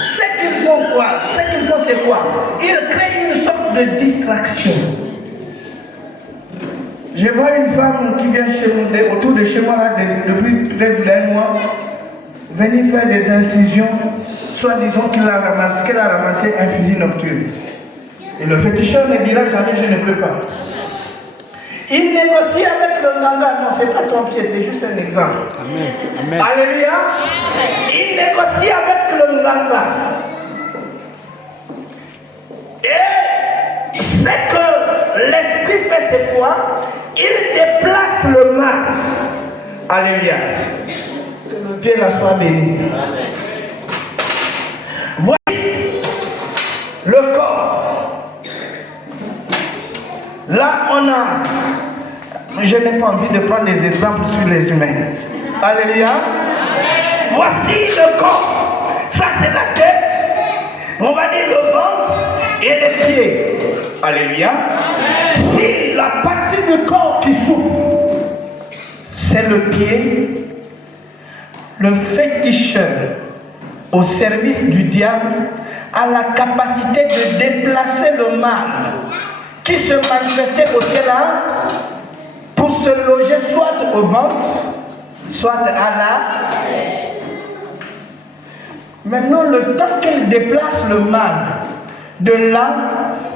Ce qu'ils font quoi? Ce qu'ils font c'est quoi? Ils créent une sorte de distraction. Je vois une femme qui vient autour de chez moi là, depuis près d'un mois, venir faire des incisions, soit disons qu'elle a ramassé un fusil nocturne. Et le féticheur ne dira jamais je ne peux pas. Il négocie avec le nganga. Non, c'est pas ton pied, c'est juste un exemple. Amen. Amen. Alléluia. Il négocie avec le nganga. Et c'est que l'esprit fait c'est quoi? Il déplace le mal. Alléluia. Que le Dieu la soit béni. Voici le corps. Là, on a. Je n'ai pas envie de prendre des exemples sur les humains. Alléluia. Voici le corps. Ça, c'est la tête. On va dire le ventre et les pieds. Alléluia. Si la partie du corps qui souffre, c'est le pied, le féticheur au service du diable a la capacité de déplacer le mal qui se manifestait au pied là pour se loger soit au ventre, soit à la. Maintenant, le temps qu'il déplace le mal de là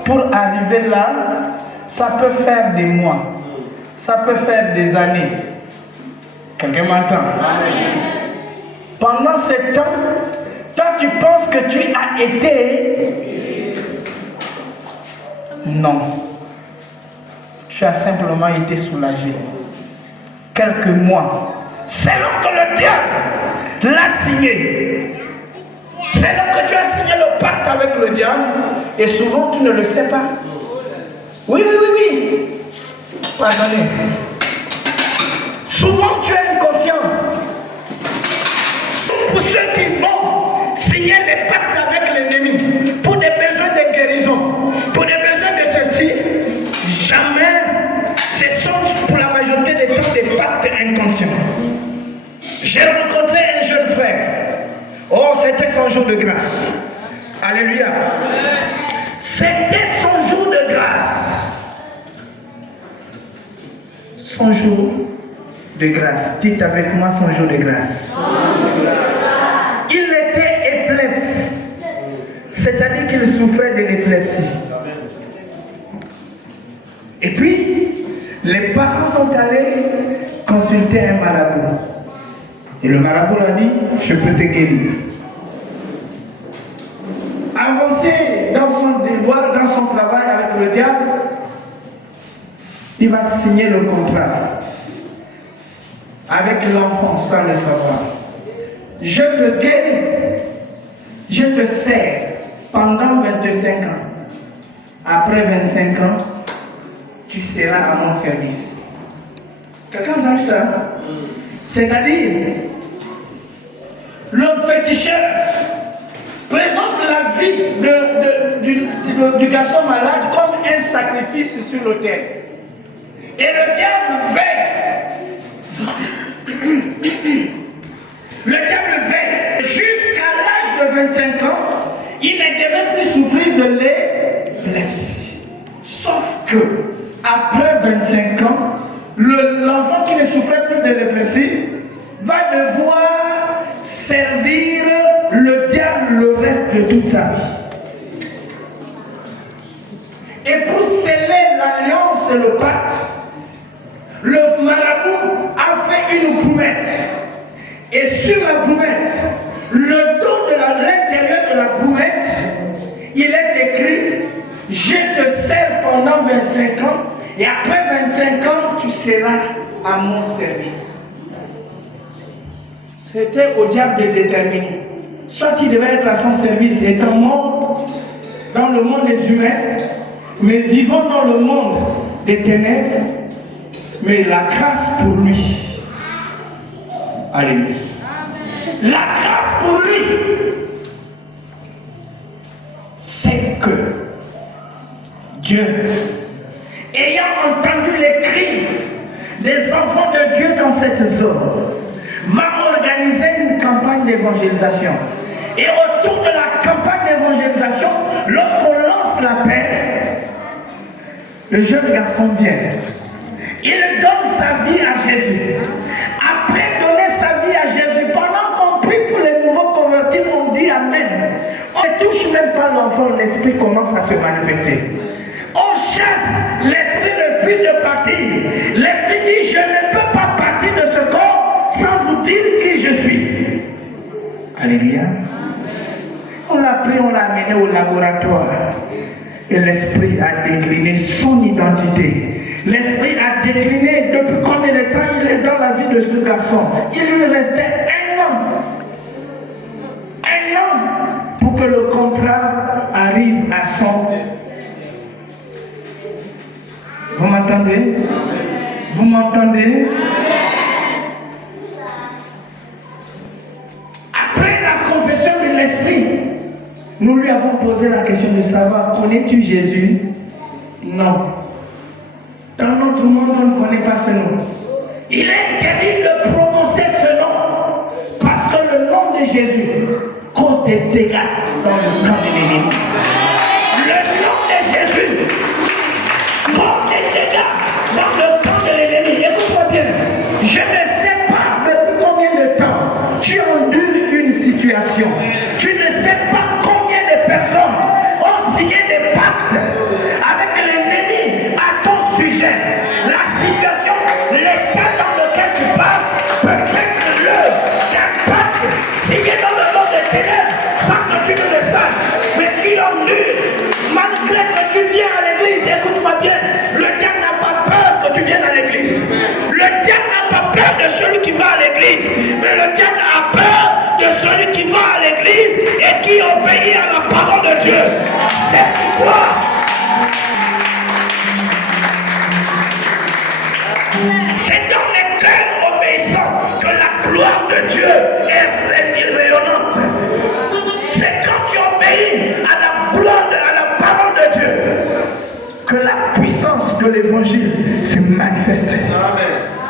pour arriver là, ça peut faire des mois, ça peut faire des années. Quelqu'un m'entend? Pendant ce temps, toi tu penses que tu as été. Non. Tu as simplement été soulagé. Quelques mois. C'est là que le diable l'a signé. C'est là que tu as signé le pacte avec le diable. Et souvent tu ne le sais pas. Oui. Pardonnez. Souvent tu es inconscient. Pour ceux qui vont signer des pactes avec l'ennemi, pour des besoins de guérison, pour des besoins de ceci, jamais, ce sont pour la majorité des temps des pactes inconscients. J'ai rencontré un jeune frère. Oh, c'était son jour de grâce. Alléluia. C'était son jour de grâce. Son jour de grâce. Dites avec moi son jour de grâce. Il était épileptique. C'est-à-dire qu'il souffrait de l'épilepsie. Et puis, les parents sont allés consulter un marabout. Et le marabout a dit, je peux te guérir. Avancé dans son devoir, dans son travail avec le diable, il va signer le contrat avec l'enfant sans le savoir. Je te guéris, je te sers pendant 25 ans. Après 25 ans, tu seras à mon service. Quelqu'un a entendu ça? C'est-à-dire, le féticheur présente la vie du garçon malade comme un sacrifice sur l'autel. Et le diable veille. Le diable veille. Jusqu'à l'âge de 25 ans, il ne devait plus souffrir de l'épilepsie. Sauf que, après 25 ans, l'enfant qui ne souffrait plus de l'épilepsie va devoir servir le diable le reste de toute sa vie. Et pour sceller l'alliance et le pacte, le marabout a fait une gourmette. Et sur la gourmette, le dos de l'intérieur de la gourmette, il est écrit « Je te sers pendant 25 ans et après 25 ans, tu seras à mon service. » C'était au diable de déterminer. Soit il devait être à son service étant mort dans le monde des humains, mais vivant dans le monde des ténèbres, mais la grâce pour lui. Alléluia. La grâce pour lui, c'est que Dieu, ayant entendu les cris des enfants de Dieu dans cette zone, va organiser une campagne d'évangélisation. Et autour de la campagne d'évangélisation, lorsqu'on lance l'appel, le jeune garçon vient. Il donne sa vie à Jésus. Après donner sa vie à Jésus, pendant qu'on prie pour les nouveaux convertis, on dit Amen. On ne touche même pas l'enfant, l'esprit commence à se manifester. On chasse, l'esprit refuse de partir. L'esprit dit, je ne peux pas partir de ce corps sans vous dire qui je suis. Alléluia. On l'a pris, on l'a amené au laboratoire. Et l'esprit a décliné son identité. L'esprit a décliné depuis combien de temps il est dans la vie de ce garçon. Il lui restait un an. Un an pour que le contrat arrive à son. Vous m'entendez? Vous m'entendez? Après la confession de l'esprit, nous lui avons posé la question de savoir, connais-tu Jésus? Non. Dans notre monde, on ne connaît pas ce nom. Il est interdit de prononcer ce nom parce que le nom de Jésus cause des dégâts dans le camp de l'ennemi. Le nom de Jésus cause des dégâts dans le camp de l'ennemi. Écoute-moi bien. Je ne sais pas depuis combien de temps tu endures une situation. Tu ne sais pas combien de personnes ont signé des pactes avec l'ennemi à ton sujet. La situation, l'état dans lequel tu passes, peut-être qu'un pacte signé dans le nom des ténèbres sans que tu ne le saches. Mais tu endures, malgré que tu viens à l'église. Écoute-moi bien, le diable n'a pas peur que tu viennes à l'église. Le diable n'a pas peur de celui qui va à l'église, mais le diable a peur de celui qui va à l'église et qui obéit à la parole de Dieu. C'est pourquoi c'est dans les cœurs obéissants que la gloire de Dieu est rayonnante. C'est quand tu obéis à la gloire, à la parole de Dieu, que la puissance de l'évangile se manifeste.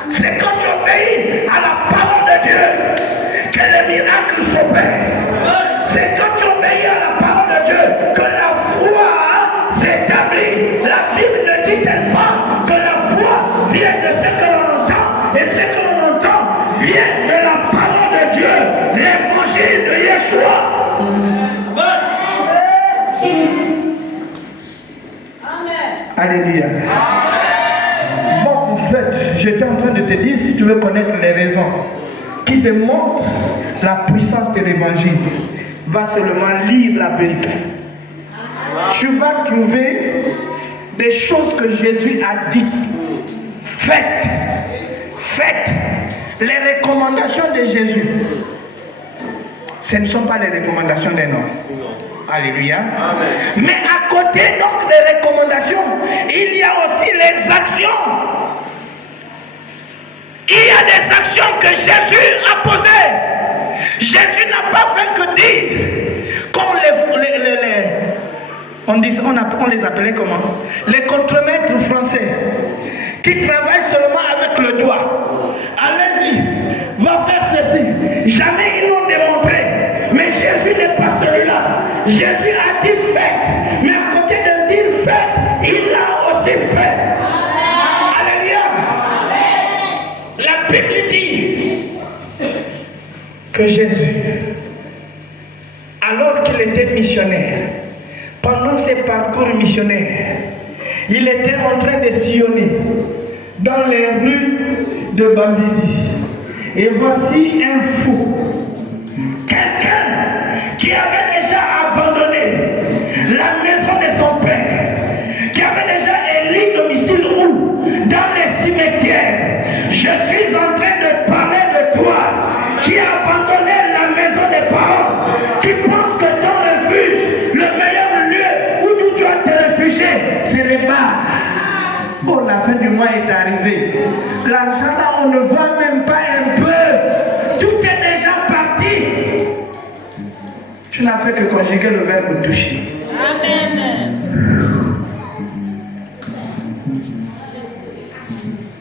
C'est quand tu obéis à la parole de Dieu que les miracles s'opèrent. C'est quand tu obéis à la parole de Dieu que la foi s'établit. La Bible ne dit-elle pas que la foi vient de ce que l'on entend, et ce que l'on entend vient de la parole de Dieu, l'évangile de Yeshua. Alléluia. Bon, en fait, j'étais en train de te dire, si tu veux connaître les raisons qui démontrent la puissance de l'évangile, va seulement lire la Bible. Tu vas trouver des choses que Jésus a dites. Faites. Les recommandations de Jésus. Ce ne sont pas les recommandations d'un homme. Alléluia. Amen. Mais à côté donc des recommandations, il y a aussi les actions. Il y a des actions que Jésus a posées. Jésus n'a pas fait que dire. Comme on les appelait comment? Les contremaîtres français qui travaillent seulement avec le doigt. Allez-y, va faire ceci. Jamais ils l'ont démontré. Mais Jésus n'est pas celui-là. Jésus a dit faites. Mais à côté de dire faites, il a aussi fait. Alléluia. La Bible dit que Jésus, alors qu'il était missionnaire, pendant ses parcours missionnaires, il était en train de sillonner dans les rues de Bambidi. Et voici un fou, quelqu'un qui avait déjà abandonné la maison de son père, qui avait déjà élu domicile où? Dans les cimetières. Je suis en train de parler de toi, qui a abandonné la maison des parents, qui pense que ton refuge, le meilleur lieu où tu dois te réfugier, c'est les bars. Bon, la fin du mois est arrivée. L'argent là, on ne voit même pas un peu. Tout est déjà parti. Tu n'as fait que conjuguer le verbe toucher. Amen.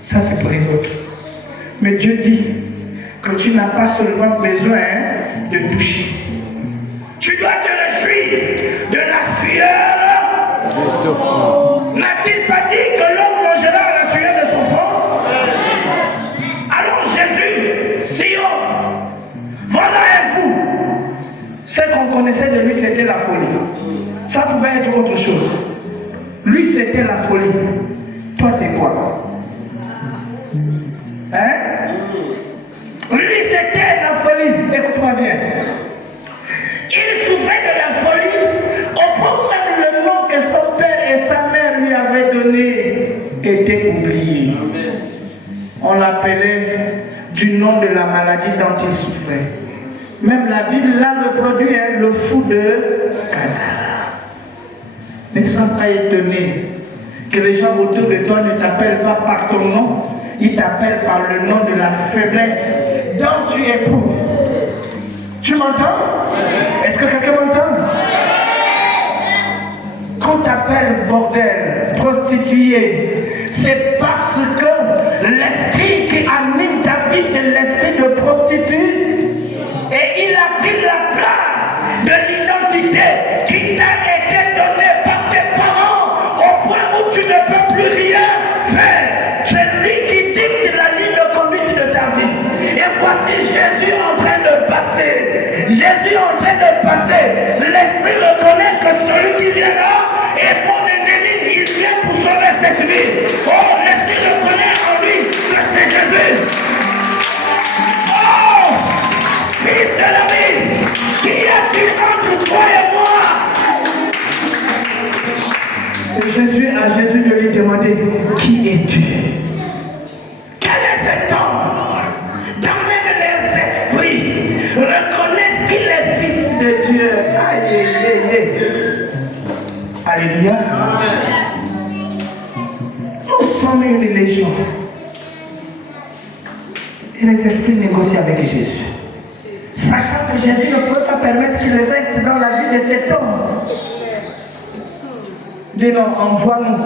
Ça, c'est pour les autres. Mais Dieu dit que tu n'as pas seulement besoin de toucher. Tu dois te réjouir de la sueur. N'a-t-il pas dit que l'homme mangera la sueur de son front? Alors Jésus, Sion, voilà un fou. Ce qu'on connaissait de lui, c'était la folie. Ça pouvait être autre chose. Lui, c'était la folie. Toi, c'est quoi? Hein? Lui, c'était la folie. Écoute-moi bien. Il souffrait de la folie au point où même le nom que son père et sa mère lui avaient donné était oublié. On l'appelait du nom de la maladie dont il souffrait. Même la Bible l'a reproduit, le fou de Canaan. Ne sois pas étonné que les gens autour de toi ne t'appellent pas par ton nom, ils t'appellent par le nom de la faiblesse dont tu éprouves. Tu m'entends? Est-ce que quelqu'un m'entend? qu'on t'appelle bordel, prostituée, c'est parce que l'esprit qui anime ta vie, c'est l'esprit de prostituée. Et il a pris la place de l'identité qui t'a été donnée par tes parents au point où tu ne peux plus rien faire. C'est lui qui dicte la ligne de conduite de ta vie. Et voici Jésus en train de passer. Jésus en train de passer. L'esprit reconnaît que celui qui vient là est mon ennemi. Il vient pour sauver cette vie. Oh, l'esprit reconnaît en lui que c'est Jésus. Oh, fils de la vie, qui a-t-il entre toi et moi? À Jésus de lui demander, qui es-tu? Quel est cet homme? D'emmener leurs esprits, reconnaissent qu'il est fils de Dieu. Aïe, aïe, aïe. Alléluia. Nous sommes une légion. Et les esprits négocient avec Jésus. Sachant que Jésus ne peut pas permettre qu'il reste dans la vie de cet homme. Dis-nous, envoie-nous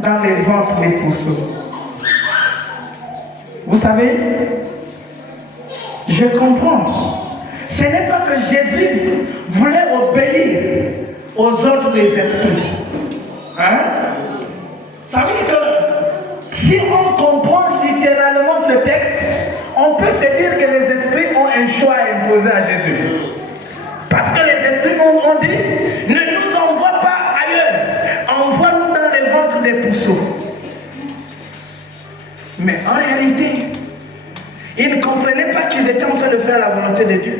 dans les ventres des pousseaux. Vous savez, je comprends. Ce n'est pas que Jésus voulait obéir aux ordres des esprits. Hein? Ça veut dire que si on comprend littéralement ce texte, on peut se dire que les esprits ont un choix à imposer à Jésus. Parce que les esprits ont dit, ne nous envoie pas ailleurs, envoie-nous dans les ventres des pousseaux. Mais en réalité, ils ne comprenaient pas qu'ils étaient en train de faire la volonté de Dieu.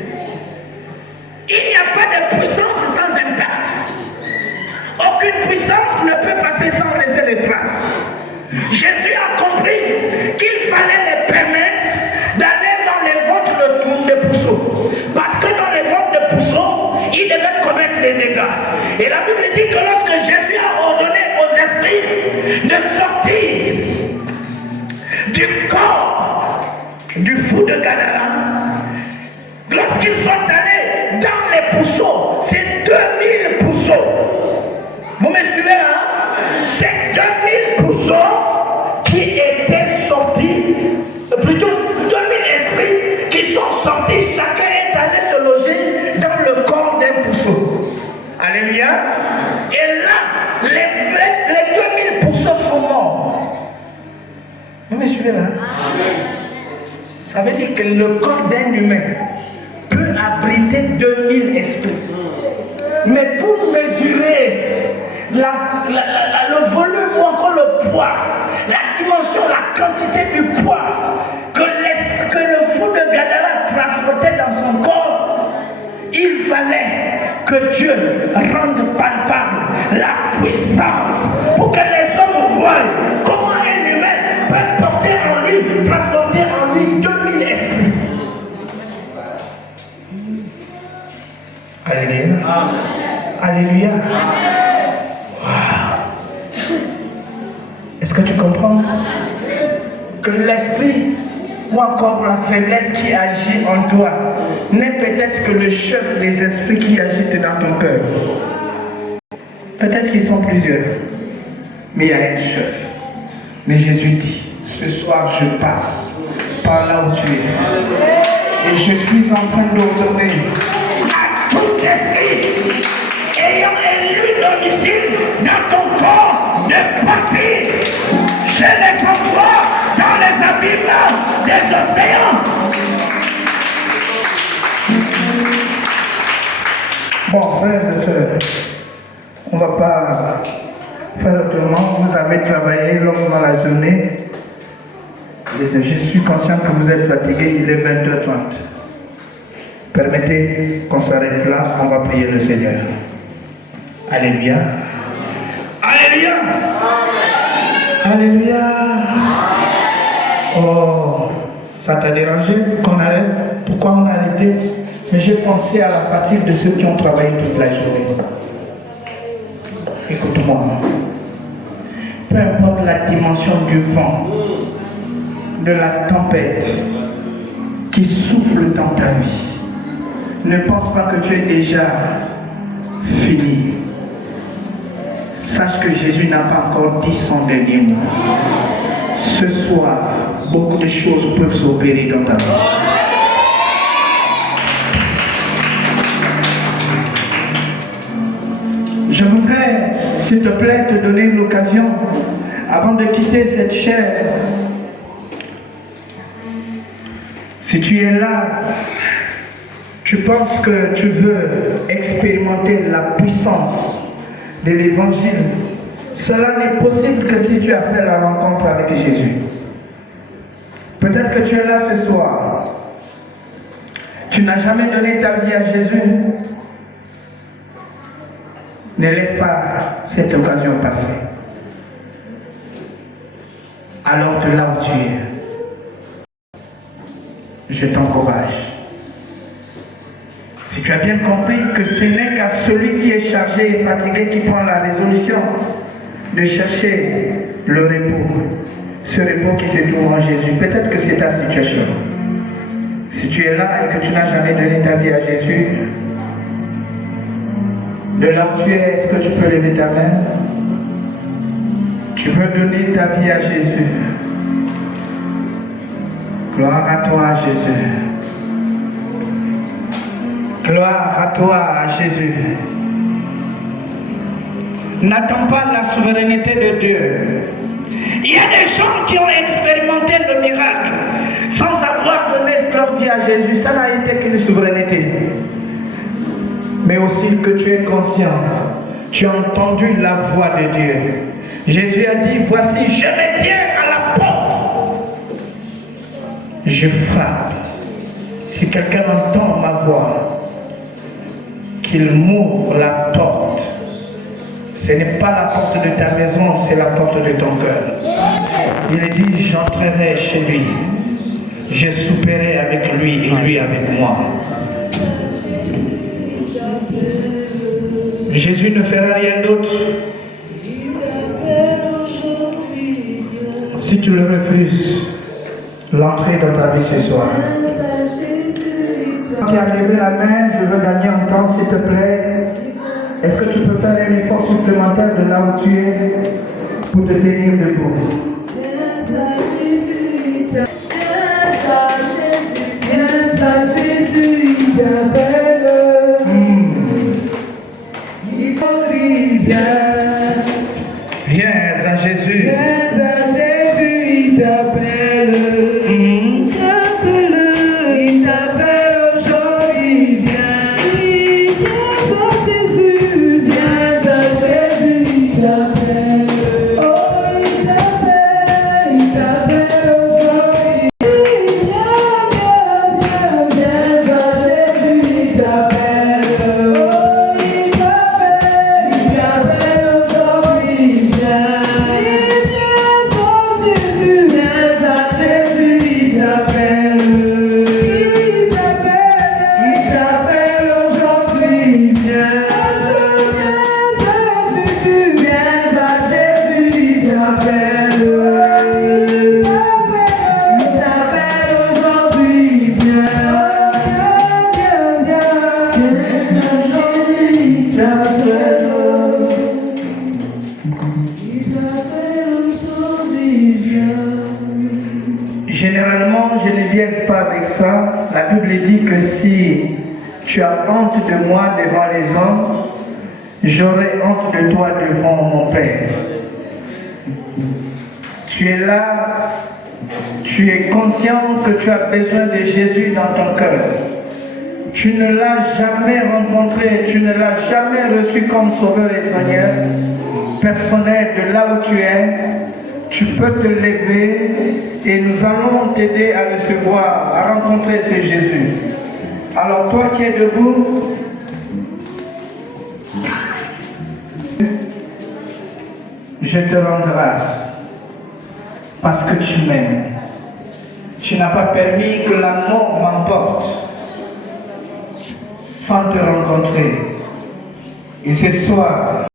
Il n'y a pas de puissance sans impact. Aucune puissance ne peut passer sans laisser les traces. Jésus a compris qu'il fallait les permettre d'aller dans les ventres de pousseaux. Parce que dans les ventres de pousseaux, ils devaient commettre des dégâts. Et la Bible dit que lorsque Jésus a ordonné aux esprits de sortir du corps du fou de Gadara, lorsqu'ils sont allés dans les pousseaux, c'est 2000 pousseaux. Vous me suivez là? C'est 2000 pousseaux qui étaient sortis, plutôt 2000 esprits qui sont sortis, chacun est allé se loger dans le corps d'un pousseau. Alléluia. Et là, les 2000 pousseaux sont morts. Vous me suivez là? Ça veut dire que le corps d'un humain peut abriter 2000 esprits. Mais pour mesurer le volume ou encore le poids, la dimension, la quantité du poids que le fou de Gadara transportait dans son corps, il fallait que Dieu rende palpable la puissance pour que les hommes voient comment un humain peut porter en lui, transporter en lui 2000 esprits. Alléluia. Alléluia. Wow. Est-ce que tu comprends que l'esprit ou encore la faiblesse qui agit en toi n'est peut-être que le chef des esprits qui agissent dans ton cœur? Peut-être qu'ils sont plusieurs, mais il y a un chef. Mais Jésus dit, ce soir je passe par là où tu es. Et je suis en train d'ordonner à tout esprit ayant élu domicile dans ton corps de partir. Je les envoie dans les abîmes des océans. Bon, frères et sœurs, on ne va pas faire autrement. Vous avez travaillé longuement la journée. Je suis conscient que vous êtes fatigué, il est 20h30. Permettez qu'on s'arrête là, on va prier le Seigneur. Alléluia. Alléluia. Alléluia. Oh, ça t'a dérangé qu'on arrête? Pourquoi on a arrêté? Mais j'ai pensé à la fatigue de ceux qui ont travaillé toute la journée. Écoute-moi. Peu importe la dimension du vent, de la tempête qui souffle dans ta vie, ne pense pas que tu es déjà fini. sache que Jésus n'a pas encore dit son dernier mot. Ce soir, beaucoup de choses peuvent s'opérer dans ta vie. Je voudrais, s'il te plaît, te donner l'occasion, avant de quitter cette chaire, si tu es là, tu penses que tu veux expérimenter la puissance de l'évangile, cela n'est possible que si tu as fait la rencontre avec Jésus. Peut-être que tu es là ce soir, tu n'as jamais donné ta vie à Jésus. Ne laisse pas cette occasion passer. Alors de là où tu es, je t'encourage. Si tu as bien compris que ce n'est qu'à celui qui est chargé et fatigué qui prend la résolution de chercher le repos, ce repos qui se trouve en Jésus, peut-être que c'est ta situation. Si tu es là et que tu n'as jamais donné ta vie à Jésus, de là où tu es, est-ce que tu peux lever ta main? Tu veux donner ta vie à Jésus. Gloire à toi, Jésus. Gloire à toi, Jésus. N'attends pas la souveraineté de Dieu. Il y a des gens qui ont expérimenté le miracle sans avoir donné leur vie à Jésus. Ça n'a été qu'une souveraineté. Mais aussi que tu es conscient, tu as entendu la voix de Dieu. Jésus a dit, voici, je me tiens à la porte. Je frappe. Si quelqu'un entend ma voix, qu'il m'ouvre la porte. Ce n'est pas la porte de ta maison, c'est la porte de ton cœur. Il dit, j'entrerai chez lui. Je souperai avec lui et lui avec moi. Jésus ne fera rien d'autre. Si tu le refuses, l'entrée dans ta vie ce soir. Qui a levé la main, je veux gagner en temps, s'il te plaît. Est-ce que tu peux faire un effort supplémentaire de là où tu es pour te tenir debout? Viens à Jésus. Viens à Jésus, il t'appelle. Il t'appelle aujourd'hui. Viens à Jésus. Viens à Jésus, il t'appelle. Oh, il t'appelle aujourd'hui. Viens à Jésus, il t'appelle. Oh, il t'appelle aujourd'hui. Généralement, je ne biaise pas avec ça. La Bible dit que si tu as honte de moi devant les hommes, j'aurai honte de toi devant mon Père. Tu es là, tu es conscient que tu as besoin de Jésus dans ton cœur. Tu ne l'as jamais rencontré, tu ne l'as jamais reçu comme Sauveur et Seigneur personnel de là où tu es. Tu peux te lever et nous allons t'aider à recevoir, à rencontrer ce Jésus. Alors toi qui es debout, je te rends grâce parce que tu m'aimes. Tu n'as pas permis que la mort m'emporte sans te rencontrer. Et ce soir,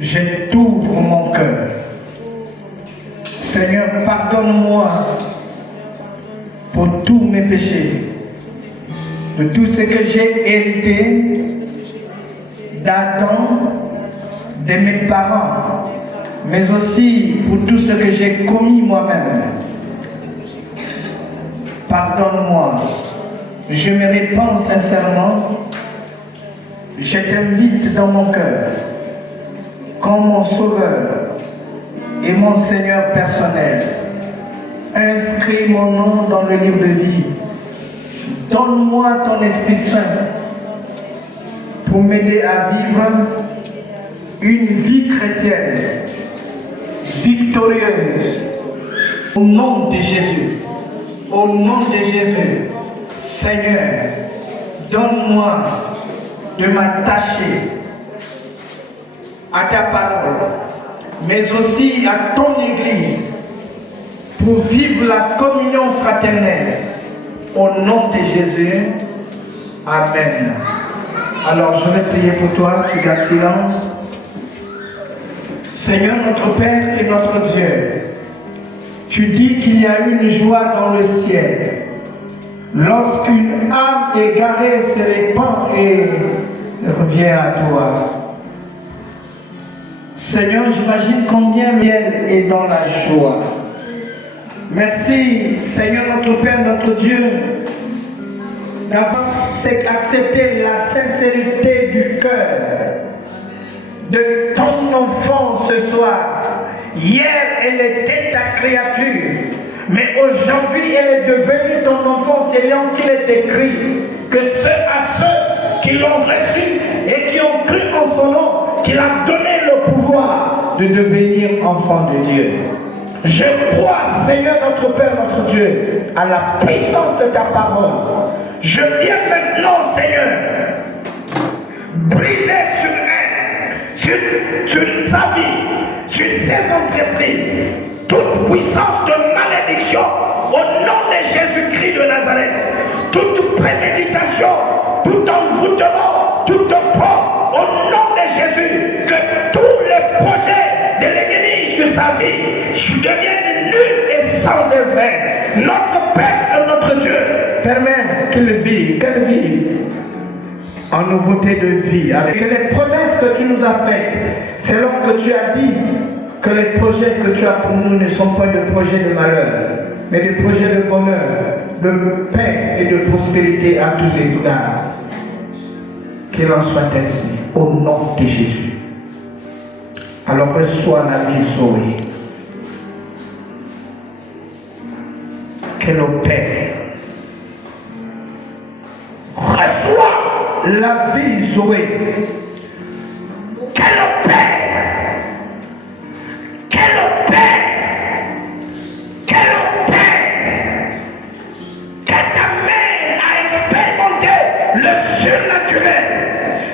je t'ouvre mon cœur. Seigneur, pardonne-moi pour tous mes péchés, de tout ce que j'ai hérité d'Adam, de mes parents, mais aussi pour tout ce que j'ai commis moi-même. Pardonne-moi. Je me répands sincèrement. Je t'invite dans mon cœur comme mon sauveur et mon Seigneur personnel. Inscris mon nom dans le livre de vie. Donne-moi ton Esprit Saint pour m'aider à vivre une vie chrétienne victorieuse. Au nom de Jésus. Au nom de Jésus. Seigneur, donne-moi de m'attacher à ta parole, mais aussi à ton Église, pour vivre la communion fraternelle. Au nom de Jésus, Amen. Alors je vais prier pour toi, tu gardes silence. Seigneur notre Père et notre Dieu, tu dis qu'il y a une joie dans le ciel lorsqu'une âme égarée se répand et revient à toi. Seigneur, j'imagine combien le ciel est dans la joie. Merci, Seigneur notre Père, notre Dieu, d'avoir accepté la sincérité du cœur de ton enfant ce soir. Hier, elle était ta créature, mais aujourd'hui, elle est devenue ton enfant. C'est là qu'il est écrit que ceux qui l'ont reçu et qui ont cru en son nom, qu'il a donné le pouvoir de devenir enfant de Dieu. Je crois, Seigneur notre Père, notre Dieu, à la puissance de ta parole. Je viens maintenant, Seigneur, briser sur elle, sur sa vie, sur ses entreprises, toute puissance de malédiction, au nom de Jésus-Christ de Nazareth, toute préméditation, tout envoûtement, tout plan, au nom de Jésus, que tous les projets de l'ennemi sur sa vie deviennent nuls et sans effet. Notre Père et notre Dieu, permets qu'elle vive en nouveauté de vie, avec les promesses que tu nous as faites, selon que tu as dit que les projets que tu as pour nous ne sont pas des projets de malheur, mais des projets de bonheur, de paix et de prospérité à tous égards. Qu'il en soit ainsi, au nom de Jésus. Alors reçois la vie sauvée. Qu'elle opère. Reçois la vie Zoé. Qu'elle opère. Qu'elle opère. Qu'elle opère. Qu'elle t'amène à expérimenter le surnaturel.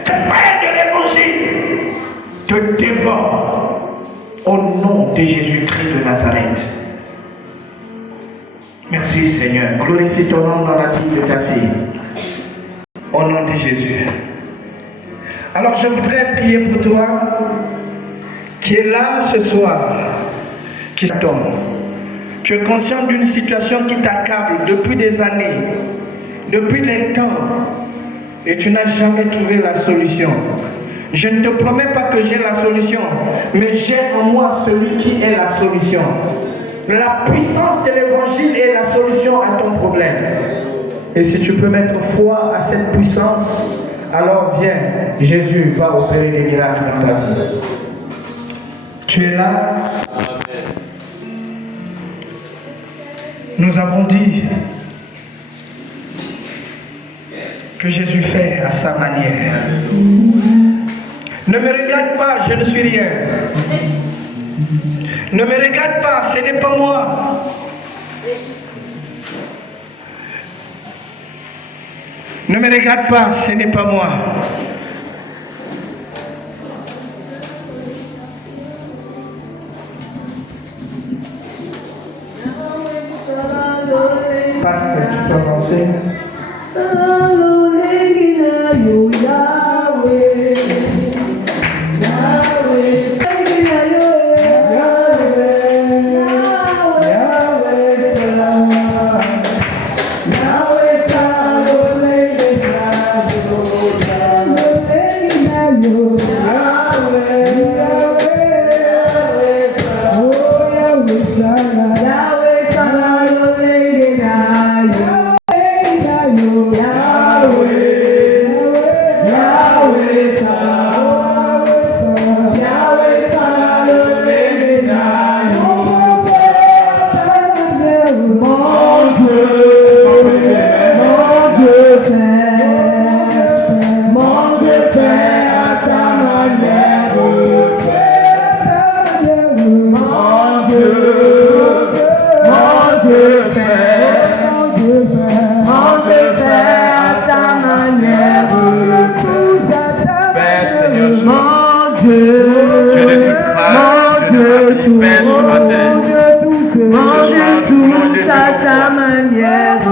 Frère de l'évangile te dévore au nom de Jésus-Christ de Nazareth. Merci Seigneur. Glorifie ton nom dans la vie de ta fille. Au nom de Jésus. Alors je voudrais prier pour toi qui est là ce soir, qui tombe. Tu es conscient d'une situation qui t'accable depuis des années, depuis des temps, et tu n'as jamais trouvé la solution. Je ne te promets pas que j'ai la solution, mais j'ai en moi celui qui est la solution. La puissance de l'évangile est la solution à ton problème. Et si tu peux mettre foi à cette puissance, alors viens, Jésus va opérer des miracles dans ta vie. Tu es là. Amen. Nous avons dit que Jésus fait à sa manière. Ne me regarde pas, je ne suis rien. Ne me regarde pas, ce n'est pas moi. Ne me regarde pas, ce n'est pas moi. Pasteur, tu peux avancer. Yo Dieu de toute grâce, Dieu de vie, Père, ce matin.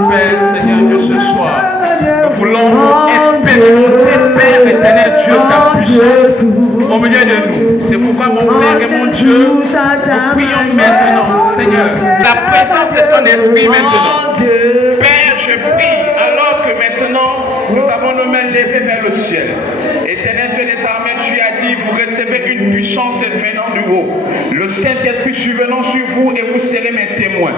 Père, Seigneur Dieu, ce soir, nous voulons expérimenter, Père éternel Dieu, ta puissance au milieu de nous. C'est pourquoi mon Père et mon Dieu, nous prions maintenant, Seigneur, ta présence est ton esprit maintenant. Père, je prie, alors que maintenant, nous avons nos mains levées vers le ciel. Éternel Dieu des armées, tu as dit, vous recevez une puissance venant du haut. Le Saint-Esprit survenant sur vous et vous serez mes témoins.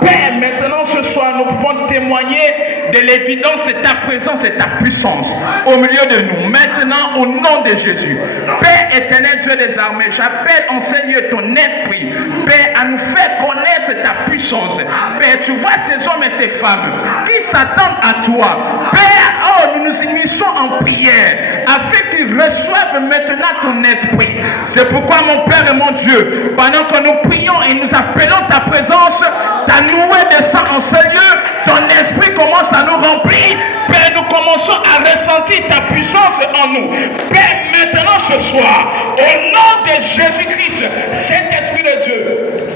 Père, maintenant ce soir, nous pouvons témoigner de l'évidence de ta présence et ta puissance au milieu de nous. Maintenant, au nom de Jésus. Père éternel Dieu des armées, j'appelle en Seigneur ton esprit, Père, à nous faire connaître ta puissance. Père, tu vois ces hommes et ces femmes qui s'attendent à toi. Père, oh, nous nous unissons en prière afin qu'ils reçoivent maintenant ton esprit. C'est pourquoi mon Père et mon Dieu, pendant que nous prions et nous appelons ta présence, ta nouée descend en ce lieu, ton esprit commence à nous remplir. Père, nous commençons à ressentir ta puissance en nous. Père, maintenant ce soir, au nom de Jésus-Christ, Saint-Esprit de Dieu,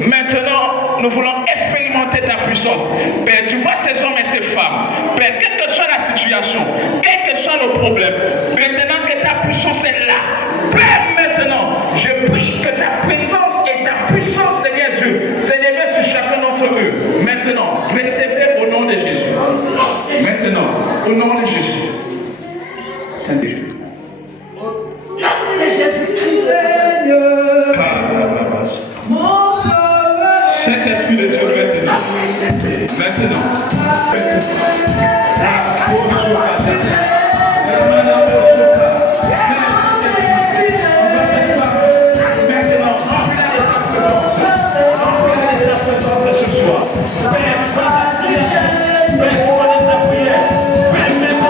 maintenant nous voulons expérimenter ta puissance. Père, tu vois ces hommes et ces femmes. Père, quelle que soit la situation, quel que soit le problème, maintenant que ta puissance est là. Père, maintenant, je prie que ta puissance et ta puissance, Seigneur Dieu, s'élève sur chacun d'entre eux. Maintenant, recevez au nom de Jésus. Maintenant, au nom de Jésus. Saint-Esprit. Saint-Esprit de Dieu, maintenant. Maintenant. Maintenant,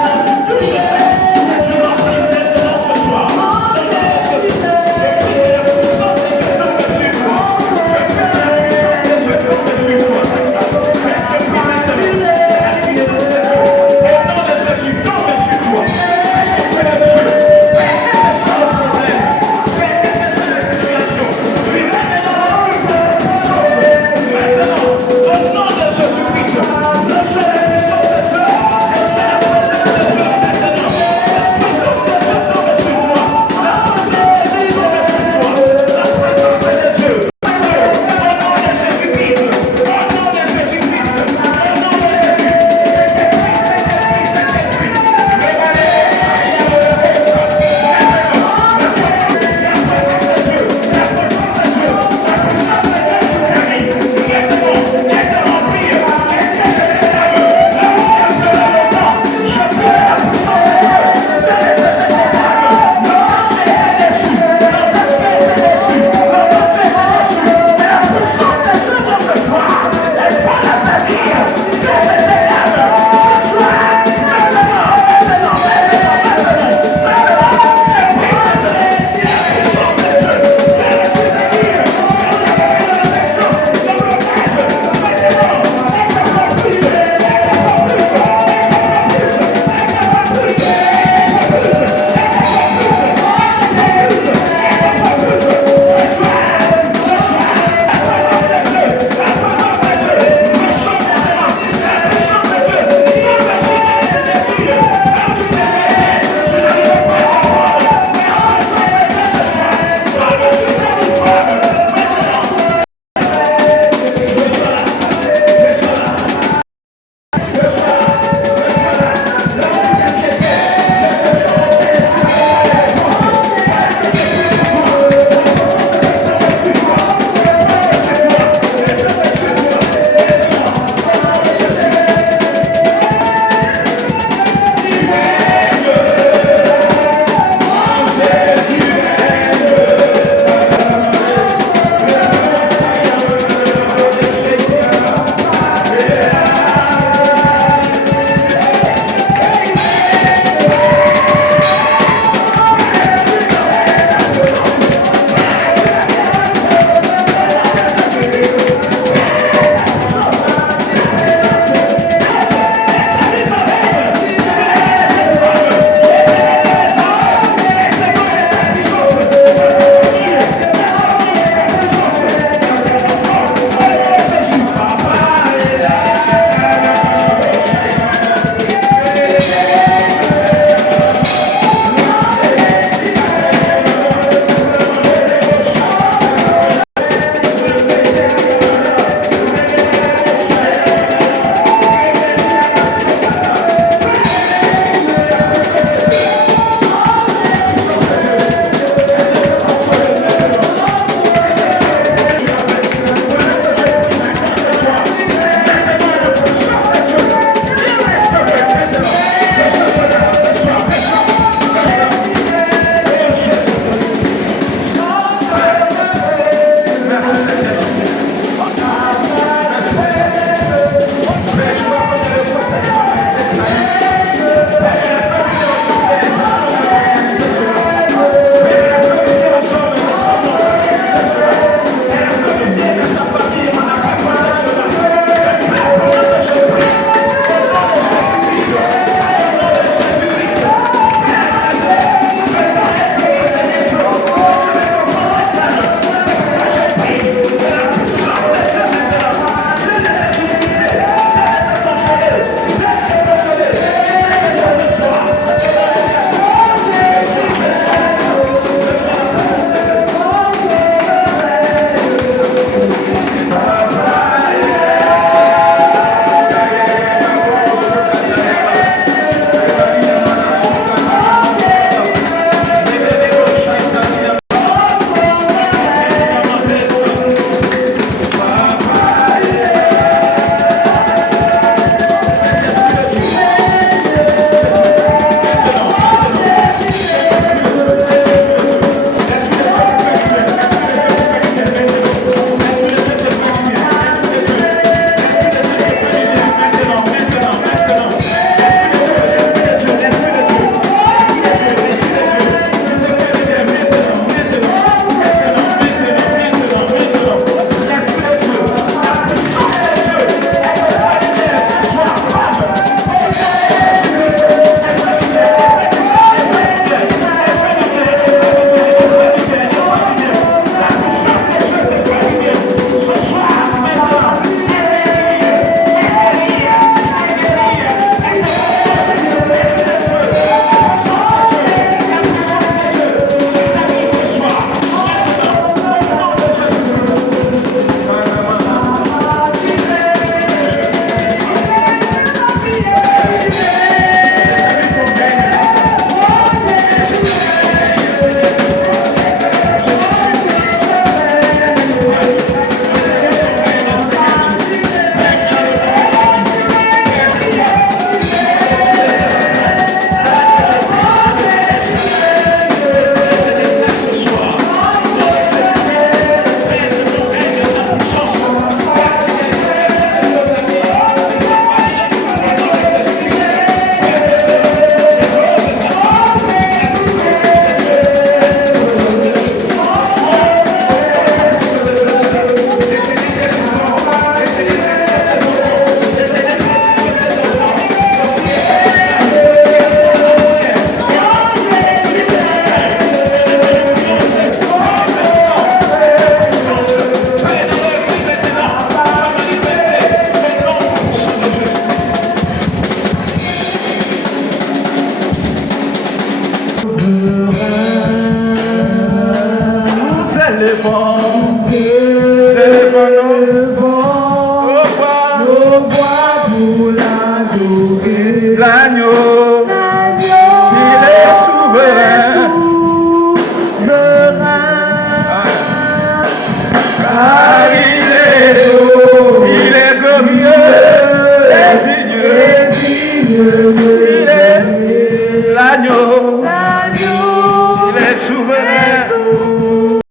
l'agneau.